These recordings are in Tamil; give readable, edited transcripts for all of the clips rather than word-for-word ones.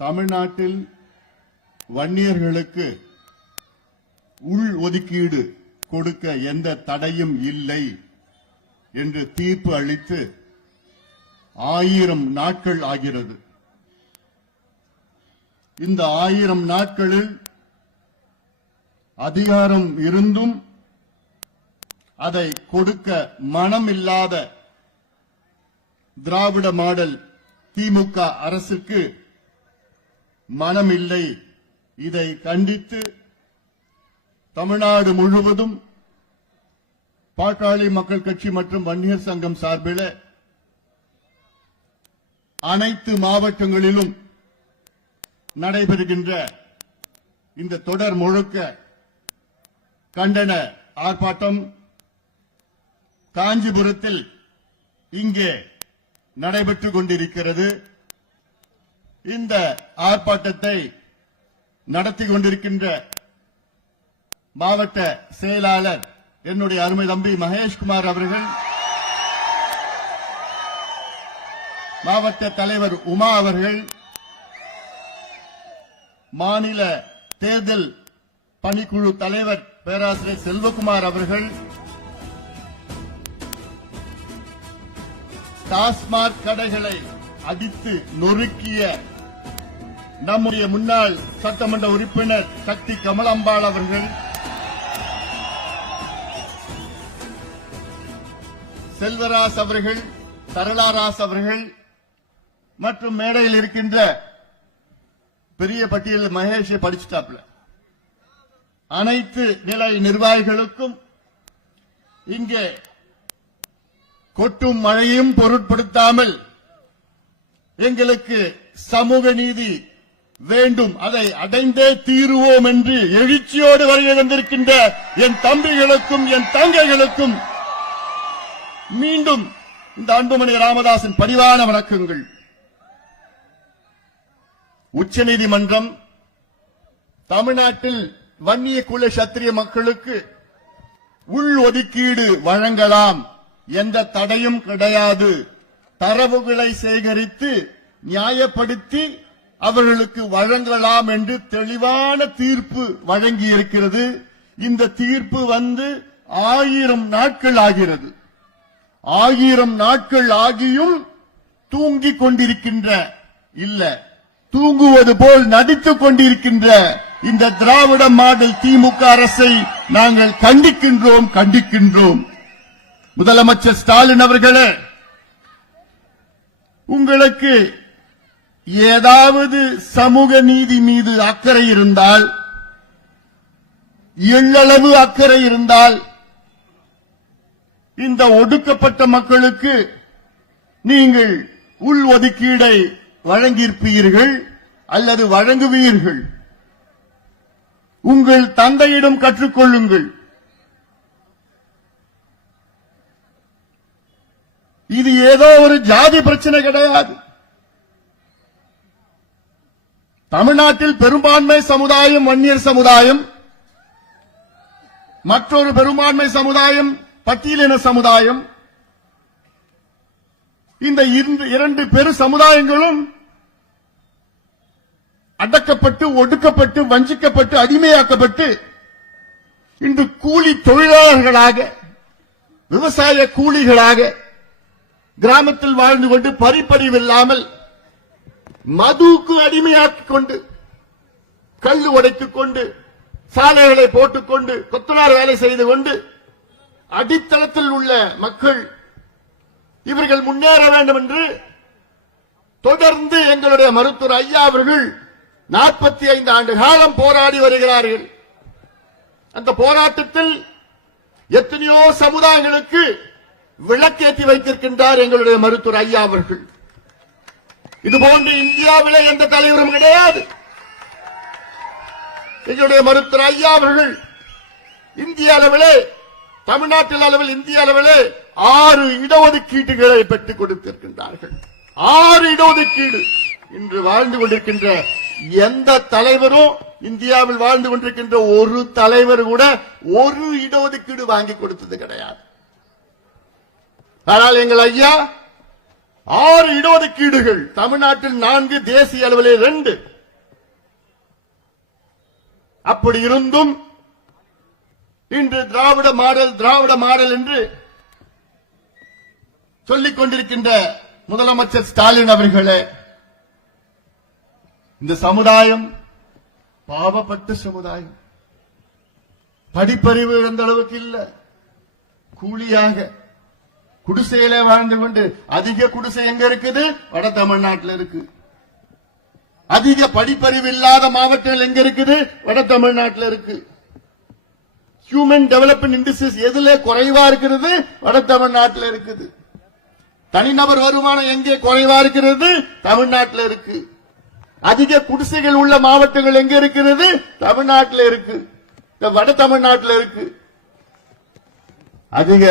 தமிழ்நாட்டில் வன்னியர்களுக்கு உள் ஒதுக்கீடு கொடுக்க எந்த தடையும் இல்லை என்று தீர்ப்பு அளித்து 1000 நாட்கள் ஆகிறது. இந்த 1000 நாட்களில் அதிகாரம் இருந்தும் அதை கொடுக்க மனமில்லாத திராவிட மாடல் திமுக அரசுக்கு மனமில்லை. இதை கண்டித்து தமிழ்நாடு முழுவதும் பாட்டாளி மக்கள் கட்சி மற்றும் வன்னியர் சங்கம் சார்பில் அனைத்து மாவட்டங்களிலும் நடைபெறுகின்ற இந்த தொடர் முழுக்க கண்டன ஆர்ப்பாட்டம் காஞ்சிபுரத்தில் இங்கே நடைபெற்றுக் கொண்டிருக்கிறது. இந்த ஆர்ப்பாட்டத்தை நடத்தி கொண்டிருக்கின்ற மாவட்ட செயலாளர் என்னுடைய அருமை தம்பி மகேஷ்குமார் அவர்கள், மாவட்ட தலைவர் உமா அவர்கள், மாநில தேர்தல் பணிக்குழு தலைவர் பேராசிரியர் செல்வகுமார் அவர்கள், டாஸ்மாக் கடைகளை அடித்து நொறுக்கிய நம்முடைய முன்னாள் சட்டமன்ற உறுப்பினர் சக்தி கமலாம்பாள் அவர்கள், செல்வராஜ் அவர்கள், சரளாராஸ் அவர்கள் மற்றும் மேடையில் இருக்கின்ற பெரிய பட்டியல் மகேஷை படிச்சுட்டாப்ல அனைத்து நிலை நிர்வாகிகளுக்கும் இங்கே கொட்டும் மழையும் பொருட்படுத்தாமல் எங்களுக்கு சமூக நீதி வேண்டும், அதை அடைந்தே தீருவோம் என்று எழுச்சியோடு வருகை தந்திருக்கின்ற என் தம்பிகளுக்கும் என் தங்கைகளுக்கும் மீண்டும் இந்த அன்புமணி ராமதாசின் பரிவான வணக்கங்கள். உச்சநீதிமன்றம் தமிழ்நாட்டில் வன்னிய குல சத்திரிய மக்களுக்கு உள் ஒதுக்கீடு வழங்கலாம், எந்த தடையும் கிடையாது, தரவுகளை சேகரித்து நியாயப்படுத்தி அவர்களுக்கு வழங்கலாம் என்று தெளிவான தீர்ப்பு வழங்கியிருக்கிறது. இந்த தீர்ப்பு வந்து 1000 நாட்கள் ஆகிறது. 1000 நாட்கள் ஆகியும் தூங்கிக் கொண்டிருக்கின்ற இல்ல தூங்குவது போல் நடித்துக் கொண்டிருக்கின்ற இந்த திராவிட மாடல் திமுக அரசை நாங்கள் கண்டிக்கின்றோம். முதலமைச்சர் ஸ்டாலின் அவர்களே, உங்களுக்கு ஏதாவது சமூக நீதி மீது அக்கறை இருந்தால், எள்ளளவு அக்கறை இருந்தால், இந்த ஒடுக்கப்பட்ட மக்களுக்கு நீங்கள் உள் ஒதுக்கீடை வழங்கியிருப்பீர்கள் அல்லது வழங்குவீர்கள். உங்கள் தந்தையிடம் கற்றுக்கொள்ளுங்கள். இது ஏதோ ஒரு ஜாதி பிரச்சனை கிடையாது. தமிழ்நாட்டில் பெரும்பான்மை சமுதாயம் வன்னியர் சமுதாயம், மற்றொரு பெரும்பான்மை சமுதாயம் பட்டியலின சமுதாயம். இந்த 2 பெரு சமுதாயங்களும் அடக்கப்பட்டு ஒடுக்கப்பட்டு வஞ்சிக்கப்பட்டு அடிமையாக்கப்பட்டு இன்று கூலி தொழிலாளர்களாக விவசாய கூலிகளாக கிராமத்தில் வாழ்ந்து கொண்டு பரிப்பறிவில்லாமல் மதுவுக்கு அடிமையாக்கிக் கொண்டு கல் உடைத்துக் கொண்டு சாலைகளை போட்டுக்கொண்டு கொத்தனார் வேலை செய்து கொண்டு அடித்தளத்தில் உள்ள மக்கள் இவர்கள் முன்னேற வேண்டும் என்று தொடர்ந்து எங்களுடைய மருத்துவர் ஐயா அவர்கள் 45 ஆண்டு காலம் போராடி வருகிறார்கள். அந்த போராட்டத்தில் எத்தனையோ சமுதாயங்களுக்கு விளக்கேற்றி வைத்திருக்கின்றார் எங்களுடைய மருத்துவர் ஐயா அவர்கள். இதுபோன்று இந்தியாவிலே எந்த தலைவரும் கிடையாது. எங்களுடைய மருத்துவர் ஐயா அவர்கள் இந்திய அளவிலே, தமிழ்நாட்டில் அளவில் இந்திய அளவிலே 6 இடஒதுக்கீட்டுகளை பெற்றுக் கொடுத்திருக்கின்றார்கள். 6 இடஒதுக்கீடு. இன்று வாழ்ந்து கொண்டிருக்கின்ற எந்த தலைவரும், இந்தியாவில் வாழ்ந்து கொண்டிருக்கின்ற ஒரு தலைவர் கூட ஒரு இடஒதுக்கீடு வாங்கி கொடுத்தது கிடையாது. ஆனால் எங்கள் ஐயா 6 இடஒதுக்கீடுகள், தமிழ்நாட்டில் 4, தேசிய அளவிலே 2. அப்படி இருந்தும் இன்று திராவிட மாடல் என்று சொல்லிக் கொண்டிருக்கின்ற முதலமைச்சர் ஸ்டாலின் அவர்களே, இந்த சமுதாயம் பாவப்பட்ட சமுதாயம். படிப்பறிவு அந்த அளவுக்கு இல்ல, கூலியாக குடிசையில வாழ்ந்து கொண்டு, அதிக குடிசை எங்க இருக்குது? வட தமிழ்நாட்டில் இருக்கு. அதிக படிப்பறிவு இல்லாத மாவட்டங்கள் எங்க இருக்குது? வட தமிழ்நாட்டில் இருக்கு. ஹியூமன் டெவலப்மெண்ட் இண்டஸ்ட்ரீஸ் எதுல குறைவா இருக்கிறது? வட தமிழ்நாட்டில் இருக்குது. தனிநபர் வருமானம் எங்கே குறைவா இருக்கிறது? தமிழ்நாட்டில் இருக்கு. அதிக குடிசைகள் உள்ள மாவட்டங்கள் எங்க இருக்கிறது? தமிழ்நாட்டில் இருக்கு, வட தமிழ்நாட்டில் இருக்கு. அதிக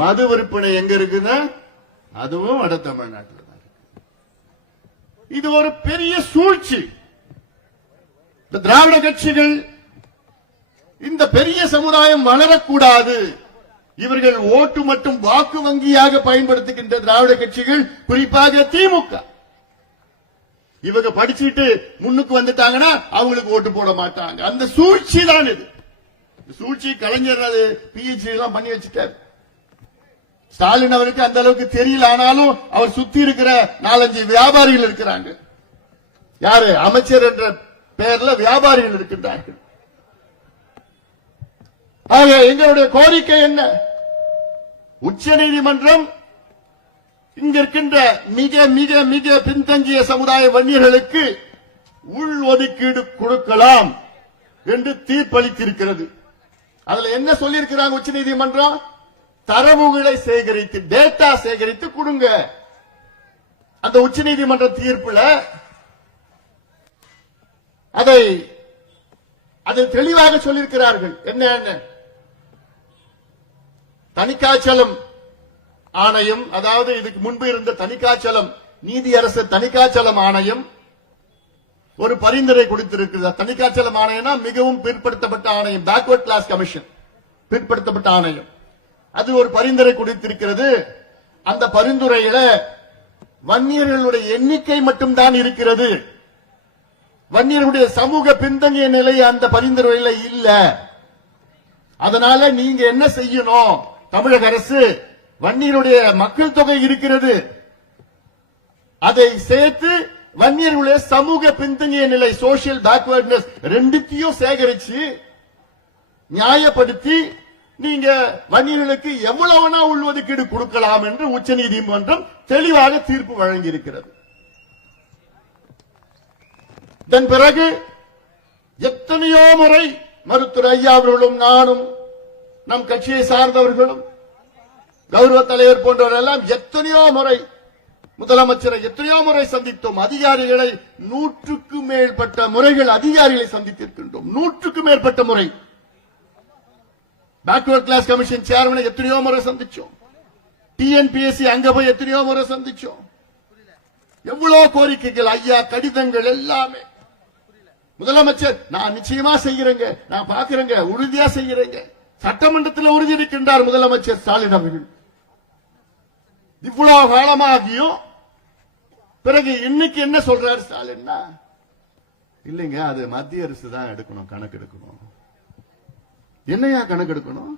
மது விற்பனை எங்க இருக்குன்னா அதுவும் வட தமிழ்நாட்டில் தான் இருக்கு. இது ஒரு பெரிய சூழ்ச்சி. இந்த திராவிட கட்சிகள் இந்த பெரிய சமுதாயம் வளரக்கூடாது, இவர்கள் ஓட்டு மட்டும் வாக்கு வங்கியாக பயன்படுத்துகின்ற திராவிட கட்சிகள், குறிப்பாக திமுக, இவங்க படிச்சுட்டு முன்னுக்கு வந்துட்டாங்கன்னா அவங்களுக்கு ஓட்டு போட மாட்டாங்க. அந்த சூழ்ச்சி தான் இது. சூழ்ச்சி கலைஞர் அது PhD எல்லாம் பண்ணி வச்சுட்டார். ஸ்டாலின் அவருக்கு அந்த அளவுக்கு தெரியல, ஆனாலும் அவர் சுத்தி இருக்கிற 4-5 வியாபாரிகள் இருக்கிறாங்க. யாரு? அமைச்சர் என்ற பெயர்ல வியாபாரிகள் இருக்கின்றார்கள். ஆக எங்களுடைய கோரிக்கை என்ன? உச்சநீதிமன்றம் இங்க இருக்கின்ற மிக மிக மிக பின்தங்கிய சமுதாய வன்னியர்களுக்கு உள் ஒதுக்கீடு கொடுக்கலாம் என்று தீர்ப்பளித்திருக்கிறது. அதுல என்ன சொல்லியிருக்கிறாங்க உச்சநீதிமன்றம்? தரவுகளை சேகரித்து, டேட்டா சேகரித்து கொடுங்க. அந்த உச்சநீதிமன்ற தீர்ப்புல அதை தெளிவாக சொல்லியிருக்கிறார்கள். என்ன? தணிக்காச்சலம் ஆணையம், அதாவது இதுக்கு முன்பு இருந்த தணிக்காச்சலம் நீதியரசு தணிக்காச்சலம் ஆணையம் ஒரு பரிந்துரை கொடுத்திருக்கிறது. தணிக்காச்சலம் ஆணையம்னா மிகவும் பிற்படுத்தப்பட்ட ஆணையம், பேக்வர்ட் கிளாஸ் கமிஷன், பிற்படுத்தப்பட்ட ஆணையம். அது ஒரு பரிந்துரை கொடுத்திருக்கிறது. அந்த பரிந்துரையில வன்னியர்களுடைய எண்ணிக்கை மட்டும்தான் இருக்கிறது, வன்னியர்களுடைய சமூக பின்தங்கிய நிலை அந்த பரிந்துரையில இல்ல. அதனால நீங்க என்ன செய்யணும்? தமிழக அரசு, வன்னியருடைய மக்கள் தொகை இருக்கிறது, அதை சேர்த்து வன்னியர்களுடைய சமூக பின்தங்கிய நிலை, சோசியல் பேக்வர்ட்னஸ், ரெண்டுத்தையும் சேகரிச்சு நியாயப்படுத்தி நீங்க வன்னியர்களுக்கு எவ்வளவுனா உள்ஒதுக்கீடு கொடுக்கலாம் என்று உச்சநீதிமன்றம் தெளிவாக தீர்ப்பு வழங்கியிருக்கிறது. இதன் பிறகு எத்தனையோ முறை மருத்துவர் ஐயா அவர்களும் நானும், நம் கட்சியை சார்ந்தவர்களும், கௌரவ தலைவர் போன்றவர் எல்லாம் எத்தனையோ முறை முதலமைச்சரை எத்தனையோ முறை சந்தித்தோம். அதிகாரிகளை 100க்கும் மேற்பட்ட முறைகள் அதிகாரிகளை சந்தித்திருக்கின்றோம். 100க்கும் மேற்பட்ட முறை. பேக்வர்ட் கிளாஸ் கமிஷன் சேர்மனை எத்தனையோ முறை சந்திச்சோம். TNPSC அங்க போய் எத்தனையோ முறை சந்திச்சோம். எவ்வளவு கோரிக்கைகள், ஐயா கடிதங்கள் எல்லாமே. முதலமைச்சர் நான் நிச்சயமா செய்கிறேங்க, நான் பாக்குறேங்க, உறுதியா செய்கிறேங்க. சட்டமன்றத்தில் உறுதி இருக்கின்றார் முதலமைச்சர் ஸ்டாலின் அவர்கள். இவ்வளவு காலமாகியும் பிறகு இன்னைக்கு என்ன சொல்றாரு ஸ்டாலின்? இல்லைங்க, அது மத்திய அரசு தான் எடுக்கணும், கணக்கு எடுக்கணும். என்னையா கணக்கு எடுக்கணும்?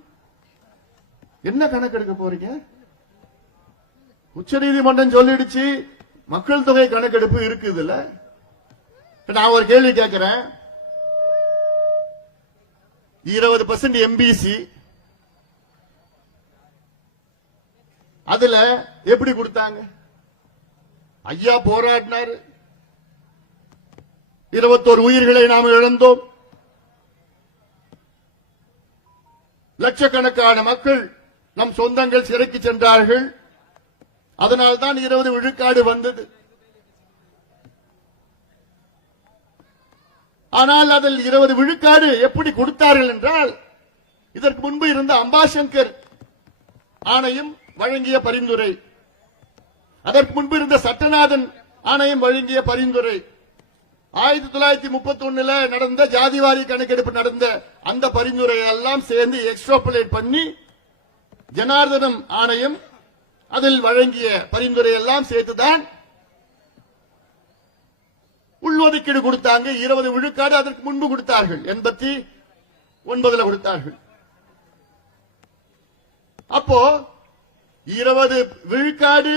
என்ன கணக்கு எடுக்க போறீங்க? உச்சநீதிமன்றம் சொல்லிடுச்சு, மக்கள் தொகை கணக்கெடுப்பு இருக்குதுல்ல. நான் ஒரு கேள்வி கேட்கிறேன். 20% MBC, அதுல எப்படி கொடுத்தாங்க? ஐயா போராடினாரு. 21 உயிர்களை நாம் இழந்தோம். லட்சக்கணக்கான மக்கள், நம் சொந்தங்கள் சிறைக்கு சென்றார்கள். அதனால்தான் 20 விழுக்காடு வந்தது. ஆனால் அதில் 20 விழுக்காடு எப்படி கொடுத்தார்கள் என்றால், இதற்கு முன்பு இருந்த அம்பாசங்கர் ஆணையம் வழங்கிய பரிந்துரை, அதற்கு முன்பு இருந்த சட்டநாதன் ஆணையம் வழங்கிய பரிந்துரை, 1931 நடந்த ஜாதிவாரி கணக்கெடுப்பு நடந்த அந்த பரிந்துரை எல்லாம் சேர்ந்து எக்ஸ்ட்ராபுலேட் பண்ணி ஜனார்தனம் ஆணையம் அதில் வழங்கிய பரிந்துரை எல்லாம் சேர்த்துதான் உள்ஒதுக்கீடு கொடுத்தாங்க. 20 விழுக்காடு அதற்கு முன்பு கொடுத்தார்கள், 89 கொடுத்தார்கள். அப்போ 20 விழுக்காடு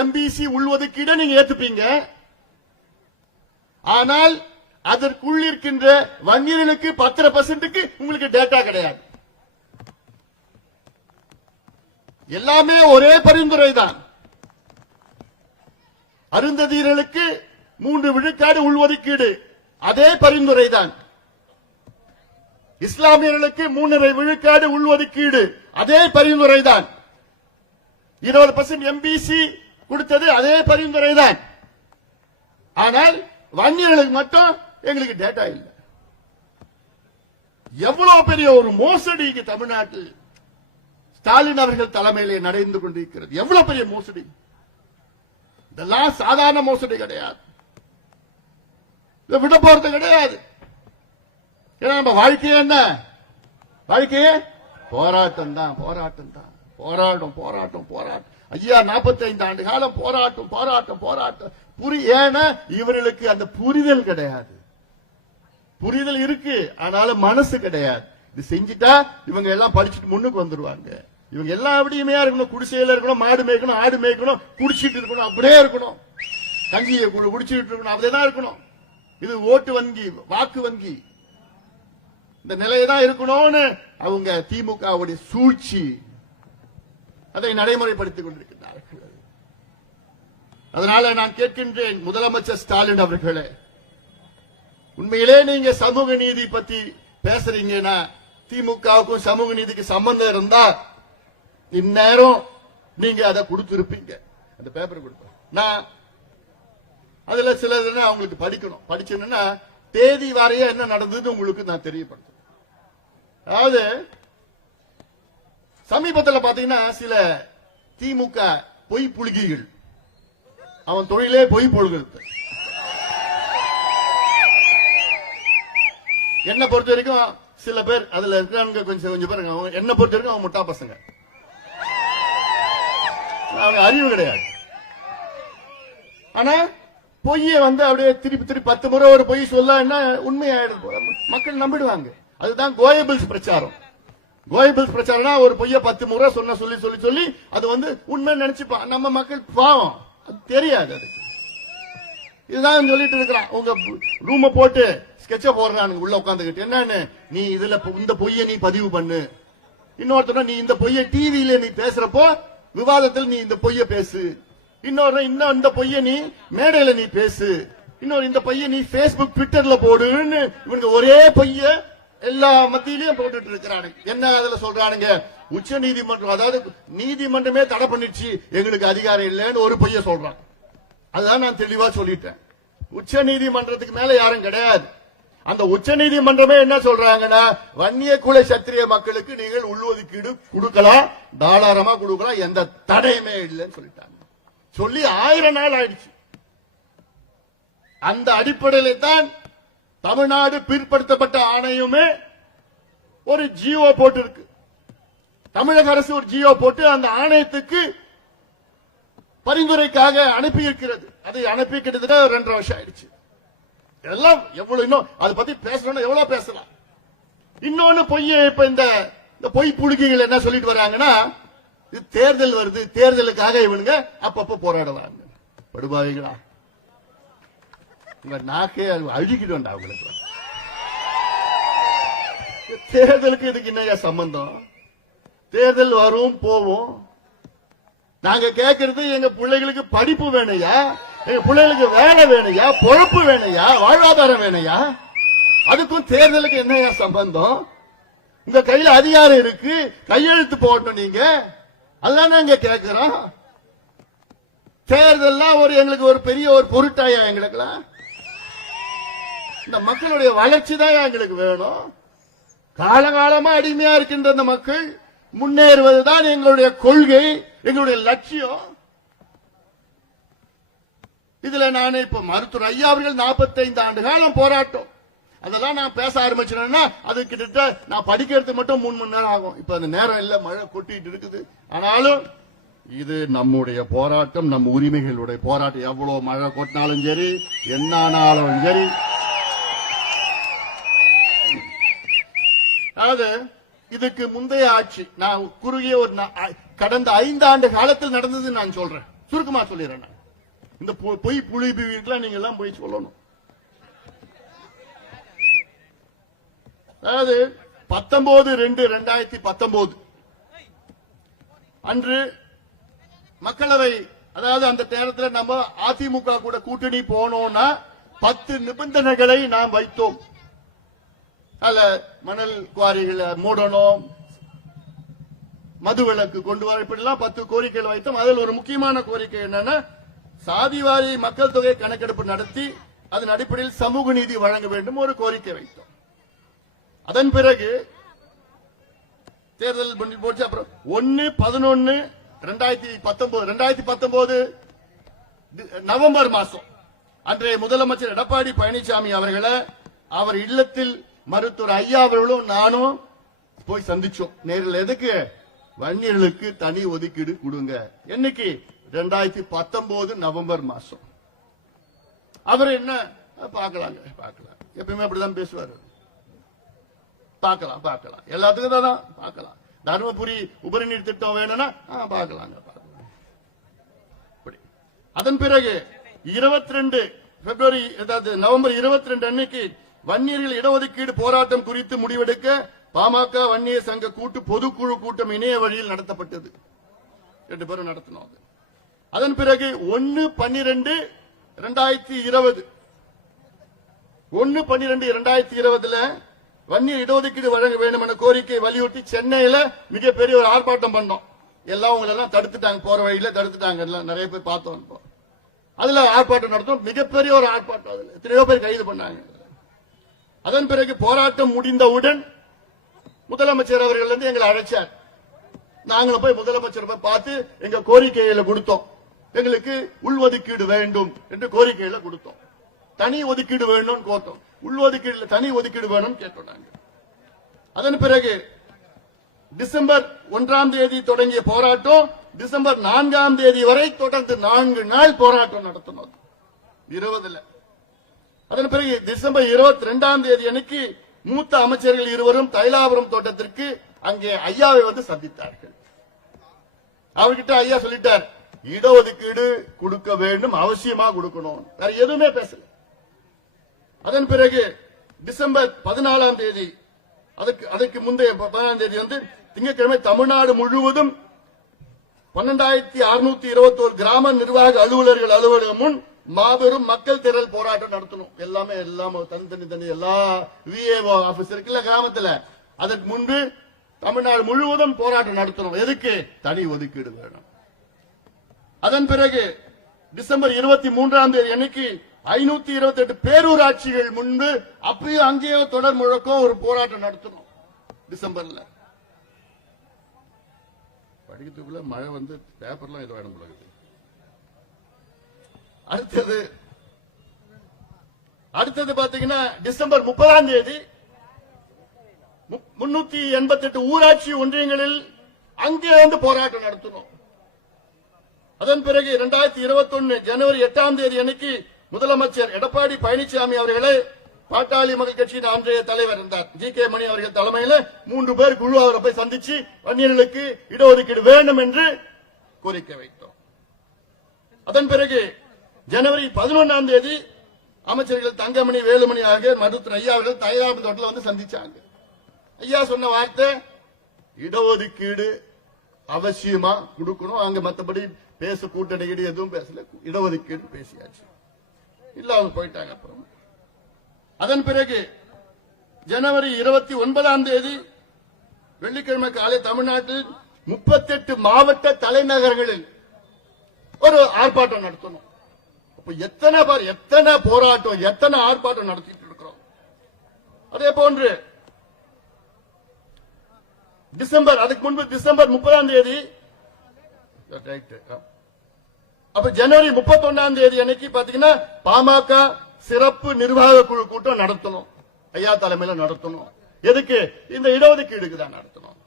எம்பிசி உள்ஒதுக்கீடு நீங்க ஏத்துப்பீங்க. ஆனால் அதற்குள் இருக்கின்ற வங்கிகளுக்கு 10% உங்களுக்கு டேட்டா கிடையாது. எல்லாமே ஒரே பரிந்துரை தான். அருந்ததியர்களுக்கு 3 விழுக்காடு உள்ஒதுக்கீடு அதே பரிந்துரை தான். இஸ்லாமியர்களுக்கு 3.5 விழுக்காடு உள்ஒதுக்கீடு அதே பரிந்துரை தான். 20% எம்பிசி கொடுத்தது அதே பரிந்துரை தான். ஆனால் வன்னியர்களுக்கு மட்டும் எங்களுக்கு டேட்டா இல்லை. எவ்வளவு பெரிய ஒரு மோசடி தமிழ்நாட்டில் ஸ்டாலின் அவர்கள் தலைமையிலே நடந்து கொண்டிருக்கிறது. எவ்வளவு பெரிய மோசடி! இதெல்லாம் சாதாரண மோசடி கிடையாது, விட போறது கிடையாது. ஏன்னா நம்ம வாழ்க்கையே என்ன? வாழ்க்கையே போராட்டம் தான், போராட்டம் தான், போராட்டம் போராட்டம் போராட்டம். ஐயா 45 ஆண்டு காலம் போராட்டம் போராட்டம் போராட்டம். ஏன்னா இவர்களுக்கு அந்த புரிதல் கிடையாது. புரிதல் இருக்கு, ஆனாலும் மனசு கிடையாது. இது செஞ்சுட்டா இவங்க எல்லாம் படிச்சுட்டு முன்னுக்கு வந்துருவாங்க. இவங்க எல்லாம் அப்படியுமே இருக்கணும், குடிசையில இருக்கணும், மாடு மேய்க்கணும், ஆடு மேய்க்கணும், குடிச்சிட்டு இருக்கணும், அப்படியே இருக்கணும், கஞ்சியை குடிச்சிட்டு இருக்கணும், அப்படியேதான் இருக்கணும். இது ஓட்டு வங்கி, வாக்கு வங்கி, இந்த நிலையதான் இருக்கணும்னு அவங்க திமுகவுடைய சூழ்ச்சி அதை நடைமுறைப்படுத்திக் கொண்டிருக்கிறார்கள். அதனால நான் கேட்கின்றேன் முதலமைச்சர் ஸ்டாலின் அவர்களே, உண்மையிலே நீங்க சமூக நீதி பத்தி பேசுறீங்கன்னா, திமுகவுக்கும் சமூக நீதிக்கு சம்பந்தம் இருந்தா இந்நேரம் நீங்க அதை கொடுத்திருப்பீங்க. அந்த பேப்பர் கொடுப்பேன் நான், அதுல சிலது அவங்களுக்கு படிக்கணும். படிச்சேன்னா தேதி வாரியா என்ன நடந்தது உங்களுக்கு நான் தெரியப்படுத்தும். அதாவது சமீபத்தில் பாத்தீங்கன்னா சில திமுக பொய் புழுகிகள், அவன் தொழிலே பொய் பொழுகிறது. என்ன பொறுத்த வரைக்கும் சில பேர் அதுல இருக்காங்க, கொஞ்சம் பேருங்க, என்ன பொறுத்த வரைக்கும் அவன் முட்டா பசங்க, அவங்க அறிவு கிடையாது. ஆனா பொய்ய அப்படியே திருப்பி 10 முறை ஒரு பொய் சொல்ல என்ன உண்மையாயிடும், மக்கள் நம்பிடுவாங்க. அதுதான் கோயபிள்ஸ் பிரச்சாரம். கோயபிள்ஸ் பிரச்சாரம்னா ஒரு பொய்ய 10 முறை சொன்ன சொல்லி சொல்லி சொல்லி அது உண்மை நினைச்சுப்பான். நம்ம மக்கள் பாவம், அது தெரியாது. அது இதுதான் சொல்லிட்டு இருக்கிறான். உங்க ரூம போட்டு ஸ்கெட்ச போடுறானுங்க உள்ள உட்காந்துக்கிட்டு. என்னன்னு, நீ இதுல இந்த பொய்ய நீ பதிவு பண்ணு, இன்னொருத்தர் நீ இந்த பொய்ய டிவியில நீ பேசுறப்போ விவாதத்தில் நீ இந்த பொய்ய பேசு, இன்னொரு இந்த பொய்ய நீ மேடையில நீ பேசு, இன்னொரு இந்த பொய்ய நீ பேஸ்புக் ட்விட்டர்ல போடுன்னு இவனுக்கு ஒரே பொய்ய எல்லா மத்தியிலையும் போட்டுட்டு இருக்கிறானுங்க. என்ன அதுல சொல்றானுங்க, உச்ச நீதிமன்றம், அதாவது நீதிமன்றமே தடை பண்ணிடுச்சு, எங்களுக்கு அதிகாரம் இல்லைன்னு ஒரு பொய்ய சொல்றான். அதுதான் நான் தெளிவா சொல்லிட்டேன். உச்ச நீதிமன்றத்துக்கு மேல யாரும் கிடையாது. அந்த உச்ச நீதிமன்றமே என்ன சொல்றாங்கன்னா, வன்னிய குல சத்திரிய மக்களுக்கு நீங்கள் உள்ஒதுக்கீடு கொடுக்கலாம், தாராளமா கொடுக்கலாம், எந்த தடையுமே இல்லைன்னு சொல்லிட்டாங்க. சொல்லி 1000 நாள் ஆயிடுச்சு. அந்த அடிப்படையில் தான் தமிழ்நாடு பிற்படுத்தப்பட்ட ஆணையமே ஒரு ஜியோ போட்டு இருக்கு. தமிழக அரசு ஒரு ஜியோ போட்டு அந்த ஆணையத்துக்கு பரிந்துரைக்காக அனுப்பி இருக்கிறது. அதை அனுப்பி கிட்டத்தட்ட 2.5 வருஷம் ஆயிடுச்சு. எல்லாம் எவ்வளவு இன்னும் அதை பத்தி பேசணும், எவ்வளவு பேசலாம். இன்னொன்னு பொய்ய இப்ப இந்த பொய் புழுகிகள் என்ன சொல்லிட்டு வராங்கன்னா, இது தேர்தல் வருது, தேர்தலுக்காக இவனுங்க அப்பப்ப போராடுவாங்க. படுபாவிகளா, உங்க நாக்கே அழுகிட்டு வந்தா அவங்களுக்கு. தேர்தலுக்கு இதுக்கு என்ன சம்பந்தம்? தேர்தல் வரும் போவோம். நாங்க கேட்கறது எங்க பிள்ளைகளுக்கு படிப்பு வேணையா, எங்க பிள்ளைகளுக்கு வேலை வேணையா, பொழப்பு வேணையா, வாழ்வாதாரம் வேணையா? அதுக்கும் தேர்தலுக்கு என்னையா சம்பந்தம்? உங்க கையில அதிகாரம் இருக்கு, கையெழுத்து போடணும் நீங்க. அதான் நாங்க கேட்கிறோம். தேர்தல்லாம் எங்களுக்கு ஒரு பெரிய ஒரு பொருட்டாயா? எங்களுக்குலாம் இந்த மக்களுடைய வளர்ச்சி தான் எங்களுக்கு வேணும். காலகாலமா அடிமையா இருக்கின்ற அந்த மக்கள் முன்னேறுவதுதான் எங்களுடைய கொள்கை, எங்களுடைய லட்சியம். இதுல நான் இப்ப மருத்துவர் ஐயா அவர்கள் 45 ஆண்டு காலம் போராட்டம், அதெல்லாம் நான் பேச ஆரம்பிச்சேன்னா அது கிட்டத்தட்ட நான் படிக்கிறது மட்டும் 3 மணி நேரம் ஆகும். இப்ப அந்த நேரம் இல்ல, மழை கொட்டிட்டு இருக்குது. ஆனாலும் இது நம்முடைய போராட்டம், நம் உரிமைகளுடைய போராட்டம். எவ்வளவு மழை கொட்டினாலும் சரி, என்ன ஆனாலும் சரி. அதாவது இதுக்கு முந்தைய ஆட்சி, நான் குறுகிய ஒரு கடந்த 5 ஆண்டு காலத்தில் நடந்தது நான் சொல்றேன், சுருக்கமா சொல்லிடுறேன். இந்த பொய் புளிப்பு வீட்டுல நீங்க எல்லாம் போய் சொல்லணும். அதாவது 19/2/2019 அன்று மக்களவை, அதாவது அந்த நேரத்தில் நம்ம அதிமுக கூட கூட்டணி போனோம்னா 10 நிபந்தனைகளை நாம் வைத்தோம். அல்ல, மணல் குவாரிகளை மூடணும், மதுவிலக்கு கொண்டு வர, இப்படிலாம் 10 கோரிக்கைகள் வைத்தோம். அதில் ஒரு முக்கியமான கோரிக்கை என்னன்னா, சாதிவாரி மக்கள் தொகை கணக்கெடுப்பு நடத்தி அதன் அடிப்படையில் சமூக நீதி வழங்க வேண்டும் ஒரு கோரிக்கை வைத்தோம். அதன் பிறகு தேர்தல் பண்ணி போச்சு. அப்புறம் 1/11/2019 நவம்பர் மாசம் அன்றைய முதலமைச்சர் எடப்பாடி பழனிசாமி அவர்களை அவர் இல்லத்தில் மருத்துவர் ஐயா அவர்களும் நானும் போய் சந்திச்சோம் நேரில். எதுக்கு? வன்னியர்களுக்கு தனி ஒதுக்கீடு கொடுங்க. என்னைக்கு? 2019 நவம்பர் மாசம். அவர் என்ன பார்க்கலாம், எப்பயுமே அப்படிதான் பேசுவாரு. பார்க்கலாம் எல்லாத்துக்கும் தான் பார்க்கலாம். தருமபுரி உபரிநீர் திட்டம் வேணும்னா பார்க்கலாங்க. அதன் பிறகு 22 பிப்ரவரி, அதாவது நவம்பர் 22 அன்னைக்கு வன்னியர்கள் இடஒதுக்கீடு போராட்டம் குறித்து முடிவெடுக்க பாமக வன்னியர் சங்க பொதுக்குழு கூட்டம் இணைய வழியில் நடத்தப்பட்டது. 2 பேரும் நடத்தினோம். அதன் பிறகு 1/12/2020 1/12/2020 வன்னியர் இடஒதுக்கீடு வழங்க வேண்டும் என கோரிக்கை வலியுறுத்தி சென்னையில மிகப்பெரிய ஒரு ஆர்ப்பாட்டம் பண்ணோம். எல்லாம் உங்களெல்லாம் தடுத்துட்டாங்க, போற வழியில தடுத்துட்டாங்க. நிறைய பேர் பார்த்தோம். அதுல ஆர்ப்பாட்டம் நடத்தும், மிகப்பெரிய ஒரு ஆர்ப்பாட்டம். அதுல எத்தனையோ பேர் கைது பண்ணாங்க. அதன் பிறகு போராட்டம் முடிந்தவுடன் முதலமைச்சர் அவர்கள் எங்களை அழைச்சார். நாங்களும் போய் முதலமைச்சர் பார்த்து எங்க கோரிக்கைகளை கொடுத்தோம். எங்களுக்கு உள்ஒதுக்கீடு வேண்டும் என்று கோரிக்கைகளை கொடுத்தோம். தனி ஒதுக்கீடு வேணும் கோத்தோம். உள்ஒதுக்கீடு தனி ஒதுக்கீடு வேணும் கேட்டோம். அதன் பிறகு டிசம்பர் 1 தொடங்கிய போராட்டம் டிசம்பர் 4 வரை தொடர்ந்து 4 நாள் போராட்டம் நடத்தினோம் 20. அதன் பிறகு டிசம்பர் 22 அன்னைக்கு மூத்த அமைச்சர்கள் இருவரும் தைலாபுரம் தோட்டத்திற்கு அங்கே ஐயாவை வந்து சந்தித்தார்கள். அவர்கிட்ட ஐயா சொல்லிட்டார், இடஒதுக்கீடு கொடுக்க வேண்டும், அவசியமா கொடுக்கணும். வேற எதுவுமே பேசல. அதன் பிறகு டிசம்பர் 14 அதற்கு முந்தைய 14 வந்து திங்கட்கிழமை தமிழ்நாடு முழுவதும் 12,621 கிராம நிர்வாக அலுவலர்கள் அலுவலகம் முன் மாபெரும் மக்கள் திரள் போராட்டம் நடத்தணும். எல்லாமே தனி எல்லா விஏஓ ஆபீஸ் இருக்குல்ல கிராமத்துல, அதற்கு முன்பு தமிழ்நாடு முழுவதும் போராட்டம் நடத்தணும். எதுக்கு? தனி ஒதுக்கீடு வேணும். அதன் பிறகு டிசம்பர் 23 அன்னைக்கு 528 பேரூராட்சிகள் முன்பு அப்பயும் அங்கேயோ தொடர் முழக்கம் ஒரு போராட்டம் நடத்தணும். டிசம்பர்ல படிக்கிறதுக்குள்ள மழை வந்து பேப்பர்லாம் இது வேணும். அடுத்தது பாத்தீங்கன்னா டிசம்பர் 30 388 ஊராட்சி ஒன்றியங்களில் அங்கே வந்து போராட்டம் நடத்தணும். அதன் பிறகு 2021 ஜனவரி 8 அன்னைக்கு முதலமைச்சர் எடப்பாடி பழனிசாமி அவர்களை பாட்டாளி மக்கள் கட்சியின் அன்றைய தலைவர் இருந்தார் ஜி.கே. மணி அவர்கள் தலைமையில் 3 பேர் குழு அவரை போய் சந்திச்சு வன்னியர்களுக்கு இடஒதுக்கீடு வேண்டும் என்று கோரிக்கை வைத்தோம். அதன் பிறகு ஜனவரி 11 அமைச்சர்கள் தங்கமணி, வேலுமணி ஆகியோர் மருத்துவர் ஐயா அவர்கள் தைலாபுரம் தோட்டத்தில் வந்து சந்திச்சாங்க. ஐயா சொன்ன வார்த்தை, இடஒதுக்கீடு அவசியமா கொடுக்கணும். அங்க மற்றபடி பேச கூட்டணி எதுவும் பேசல, இடஒதுக்கீடு பேசியாச்சு. இல்ல அவங்க போயிட்டாங்க. அப்புறம் அதன் பிறகு ஜனவரி 29 வெள்ளிக்கிழமை காலை தமிழ்நாட்டில் 38 மாவட்ட தலைநகரங்களில் ஒரு ஆர்ப்பாட்டம் நடத்தணும். எத்தனை போராட்டம், எத்தனை ஆர்ப்பாட்டம் நடத்திட்டு இருக்கிறோம். அதே போன்று அதுக்கு முன்பு டிசம்பர் 30 அப்ப ஜனவரி 31 அன்னைக்கு பாத்தீங்கன்னா பாமக சிறப்பு நிர்வாக குழு கூட்டம் நடத்தணும். ஐயா தலைமையில நடத்தணும். எதுக்கு? இந்த இடஒதுக்கீடுக்கு தான் நடத்தணும்.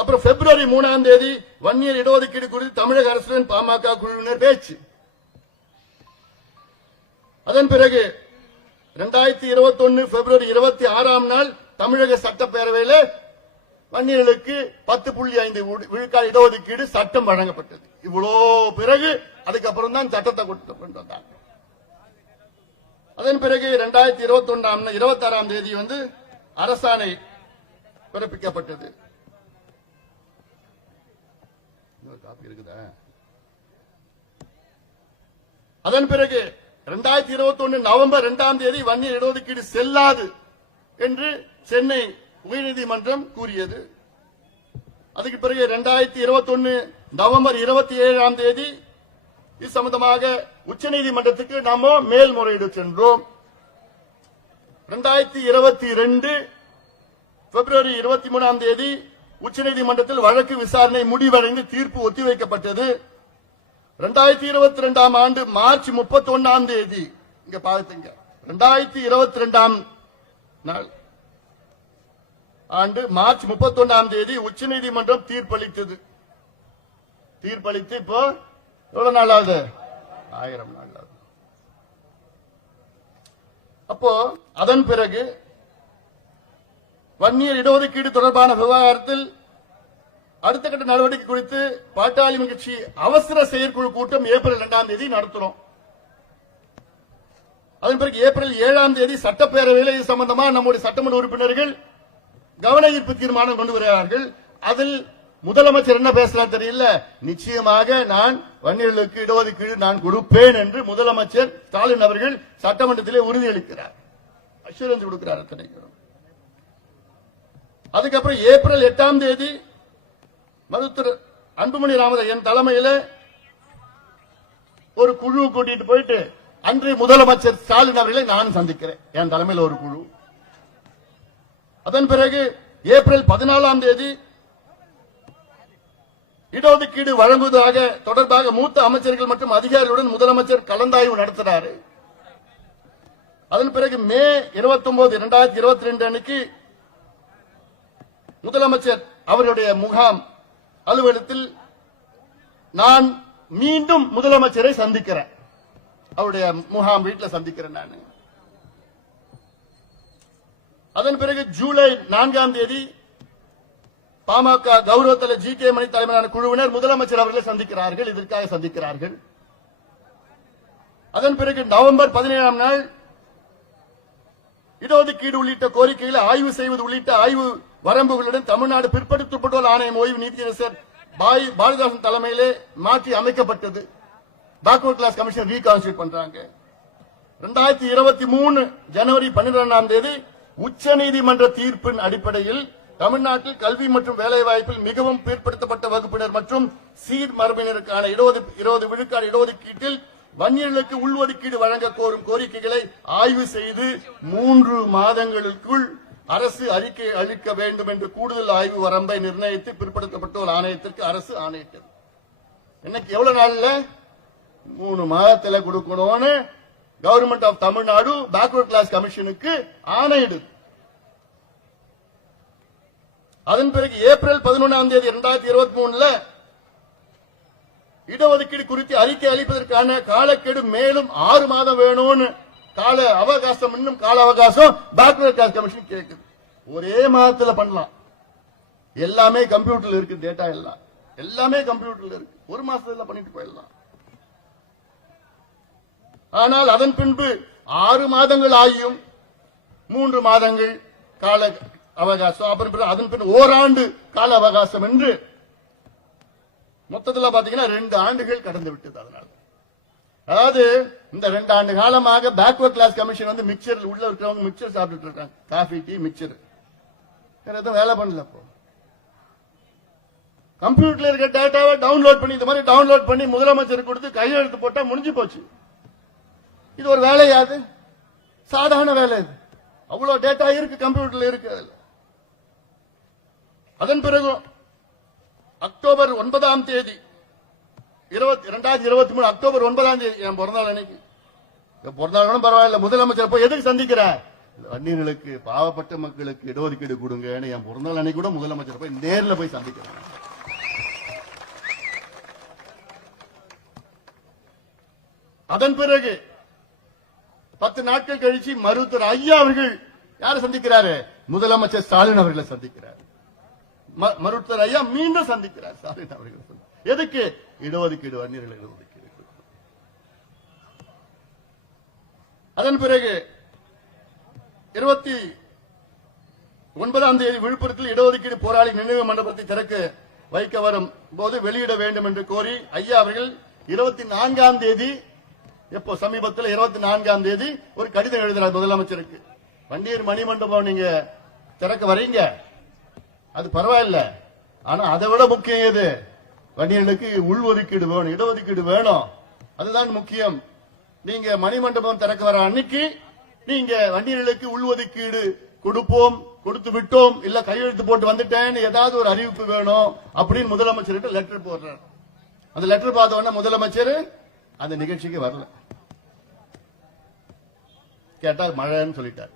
அப்புறம் பிப்ரவரி 3ஆம் தேதி வன்னியர் இடஒதுக்கீடு குறித்து தமிழக அரசுடன் பாமக குழுவினர் பேச்சு. அதன் பிறகு 2021 பிப்ரவரி 26ஆம் நாள் தமிழக சட்டப்பேரவையில் வன்னியர்களுக்கு 10.5 விழுக்காடு இடஒதுக்கீடு சட்டம் வழங்கப்பட்டது. இவ்வளோ பிறகு அதுக்கப்புறம் தான் சட்டத்தை கொண்டு வந்தாங்க. அதன் பிறகு 2026ஆம் தேதி அரசாணை பிறப்பிக்கப்பட்டது. அதன் பிறகு 2021 நவம்பர் 2ஆம் தேதி வன்னியர் இடஒதுக்கீடு செல்லாது என்று சென்னை உயர்நீதிமன்றம் கூறியது. அதுக்கு பிறகு 2021 நவம்பர் 27ஆம் தேதி இது சம்பந்தமாக உச்சநீதிமன்றத்துக்கு நாம மேல்முறையீடு சென்றோம். 2022 பிப்ரவரி 23ஆம் தேதி உச்சநீதிமன்றத்தில் வழக்கு விசாரணை முடிவடைந்து தீர்ப்பு ஒத்திவைக்கப்பட்டது. 2022ஆம் ஆண்டு மார்ச் 31ஆம் தேதி இங்க பாத்துங்க 2022ஆம் ஆண்டு மார்ச் 31ஆம் தேதி உச்சநீதிமன்றம் தீர்ப்பளித்தது. தீர்ப்பளித்து இப்போ எவ்வளவு நாள் ஆகுது? 1000 நாள் ஆகுது. அப்போ அதன் பிறகு வன்னியர் இடஒதுக்கீடு தொடர்பான விவகாரத்தில் அடுத்த கட்ட நடவடிக்கை குறித்து பாட்டாளி கட்சி அவசர செயற்குழு கூட்டம் ஏப்ரல் 2ஆம் தேதி நடத்துறோம். அதன் பிறகு ஏப்ரல் 7ஆம் தேதி சட்டப்பேரவையில் இது சம்பந்தமாக நம்முடைய சட்டமன்ற உறுப்பினர்கள் கவன ஈர்ப்பு தீர்மானம் கொண்டு வருகிறார்கள். அதில் முதலமைச்சர் என்ன பேசுறார் தெரியல, நிச்சயமாக நான் வன்னியர்களுக்கு இடஒதுக்கீடு நான் கொடுப்பேன் என்று முதலமைச்சர் ஸ்டாலின் அவர்கள் சட்டமன்றத்திலே உறுதியளிக்கிறார், அஷூரன்ஸ் கொடுக்கிறார். அதுக்கப்புறம் ஏப்ரல் 8ஆம் தேதி மருத்துவர் அன்புமணி ராமதாஸ் தலைமையில் ஒரு குழு கூட்டிட்டு போயிட்டு அன்றைய முதலமைச்சர் ஸ்டாலின் அவர்களை நான் சந்திக்கிறேன், என் தலைமையில் ஒரு குழு. அதன் பிறகு ஏப்ரல் 14ஆம் தேதி இடஒதுக்கீடு வழங்குவதாக தொடர்பாக மூத்த அமைச்சர்கள் மற்றும் அதிகாரிகளுடன் முதலமைச்சர் கலந்தாய்வு நடத்தினார். அதன் பிறகு மே 29, 2022 அன்னைக்கு முதலமைச்சர் அவருடைய முகாம் அலுவலகத்தில் நான் மீண்டும் முதலமைச்சரை சந்திக்கிறேன், அவருடைய முகாம் வீட்டில் சந்திக்கிறேன் நான். அதன் பிறகு ஜூலை 4ஆம் தேதி பாமக கௌரவ தலைவர் ஜி.கே. மணி தலைமையிலான குழுவினர் முதலமைச்சர் அவர்களை சந்திக்கிறார்கள், இதற்காக சந்திக்கிறார்கள். அதன் பிறகு நவம்பர் 17ஆம் நாள் இடஒதுக்கீடு உள்ளிட்ட கோரிக்கைகளை ஆய்வு செய்வது உள்ளிட்ட ஆய்வு வரம்புகளுடன் தமிழ்நாடு பிற்படுத்தப்பட்டோர் ஆணையம் ஓய்வு நீதியரசர் பாரதிதாசன் தலைமையிலே மாற்றி அமைக்கப்பட்டது. பேக்வர்ட் கிளாஸ் கமிஷன் ரீகான்ஸ்டியூட் பண்றாங்க. 2023 ஜனவரி 12ஆம் தேதி உச்சநீதிமன்ற தீர்ப்பின் அடிப்படையில் தமிழ்நாட்டில் கல்வி மற்றும் வேலைவாய்ப்பில் மிகவும் பிற்படுத்தப்பட்ட வகுப்பினர் மற்றும் சீர் மரபினருக்கான 20 விழுக்காடு இடஒதுக்கீட்டில் வன்னியர்களுக்கு உள்ஒதுக்கீடு வழங்க கோரும் கோரிக்கைகளை ஆய்வு செய்து 3 மாதங்களுக்குள் அரசு அறிக்கை அளிக்க வேண்டும் என்று கூடுதல் ஆய்வு வரம்பை நிர்ணயித்து பிற்படுத்தப்பட்டோர் ஆணையத்திற்கு அரசு ஆணையிட்டது. இன்னைக்கு எவ்வளவு நாள்ல 3 மாதத்தில் கொடுக்கணும்னு government of Tamil Nadu backward class கமிஷனுக்கு ஆணையிடுது. அதன் பிறகு ஏப்ரல் 11ஆம் தேதி 2023 இடஒதுக்கீடு குறித்து அறிக்கை அளிப்பதற்கான காலக்கெடு மேலும் 6 மாதம் வேணும்னு கால அவகாசம், இன்னும் கால அவகாசம் பேக்வர்ட் கிளாஸ் கமிஷன் கேட்குது. ஒரே மாதத்தில் பண்ணலாம், எல்லாமே கம்ப்யூட்டர்ல இருக்கு, டேட்டா எல்லாம் எல்லாமே கம்ப்யூட்டர்ல இருக்கு, ஒரு மாசத்துல பண்ணிட்டு போயிடலாம். ஆனால் அதன் பின்பு 6 மாதங்கள் ஆகியும் 3 மாதங்கள் கால அவகாசம், அப்புறம் அதன் பின் ஓராண்டு கால அவகாசம் என்று மொத்தத்தில் பாத்தீங்கன்னா 2 ஆண்டுகள் கடந்து விட்டது. அதனால அதாவது இந்த 2 ஆண்டு காலமாக பேக்வர்ட் கிளாஸ் கமிஷன் மிக்சர் உள்ள இருக்கிறவங்க மிக்சர் சாப்பிட்டு இருக்காங்க, காஃபி டீ மிக்சர், எதுவும் வேலை பண்ணல. இப்போ கம்ப்யூட்டர்ல இருக்க டேட்டாவை டவுன்லோட் பண்ணி இந்த மாதிரி டவுன்லோட் பண்ணி முதலமைச்சர் கொடுத்து கையெழுத்து போட்டா முடிஞ்சு போச்சு. இது ஒரு வேலையாது, சாதாரண வேலை. இது அவ்வளவு டேட்டா இருக்கு, கம்ப்யூட்டர்ல இருக்கு. அதன் பிறகு அக்டோபர் 9ஆம் தேதி 2023 அக்டோபர் 9ஆம் தேதி என் பிறந்தநாள் அன்னைக்கு, பிறந்தநாள் பரவாயில்ல, முதலமைச்சர் போய் எதுக்கு சந்திக்கிற, வன்னியர்களுக்கு பாவப்பட்ட மக்களுக்கு இடஒதுக்கீடு கொடுங்கன்னு என் பிறந்தநாள் அன்னைக்கு கூட முதலமைச்சர் போய் நேர்ல போய் சந்திக்கிறாங்க. அதன் பிறகு 10 நாட்கள் கழிச்சு மருத்துவர் ஐயா அவர்கள் யாரை சந்திக்கிறாரு? முதலமைச்சர் ஸ்டாலின் அவர்களை சந்திக்கிறார். மருத்துவர் ஐயா மீண்டும் சந்திக்கிறார் ஸ்டாலின் அவர்கள். எதுக்கு? இடஒதுக்கீடு, வன்னியர்கள் இடஒதுக்கீடு. அதன் பிறகு 29ஆம் தேதி விழுப்புரத்தில் இடஒதுக்கீடு போராளி நினைவு மண்டபத்தை திறக்க வைக்க வரும் போது வெளியிட வேண்டும் என்று கோரி ஐயா அவர்கள் 24ஆம் தேதி, எப்போ சமீபத்தில் 24ஆம் தேதி ஒரு கடிதம் எழுதுறார் முதலமைச்சருக்கு. வன்னியர் மணிமண்டபம் நீங்க திறக்க வரீங்க, அது பரவாயில்ல, ஆனா அதை விட முக்கியம் எது? வன்னியர்களுக்கு உள்ஒதுக்கீடு வேணும், இடஒதுக்கீடு வேணும், அதுதான் முக்கியம். நீங்க மணிமண்டபம் திறக்க வர அன்னைக்கு நீங்க வன்னியர்களுக்கு உள்ஒதுக்கீடு கொடுப்போம், கொடுத்து விட்டோம், இல்ல கையெழுத்து போட்டு வந்துட்டேன்னு ஏதாவது ஒரு அறிவிப்பு வேணும் அப்படின்னு முதலமைச்சர்கிட்ட லெட்டர் போடுறார். அந்த லெட்டர் பார்த்த உடனே முதலமைச்சர் அந்த நிகழ்ச்சிக்கு வரல. கேட்டா மழைன்னு சொல்லிட்டார்.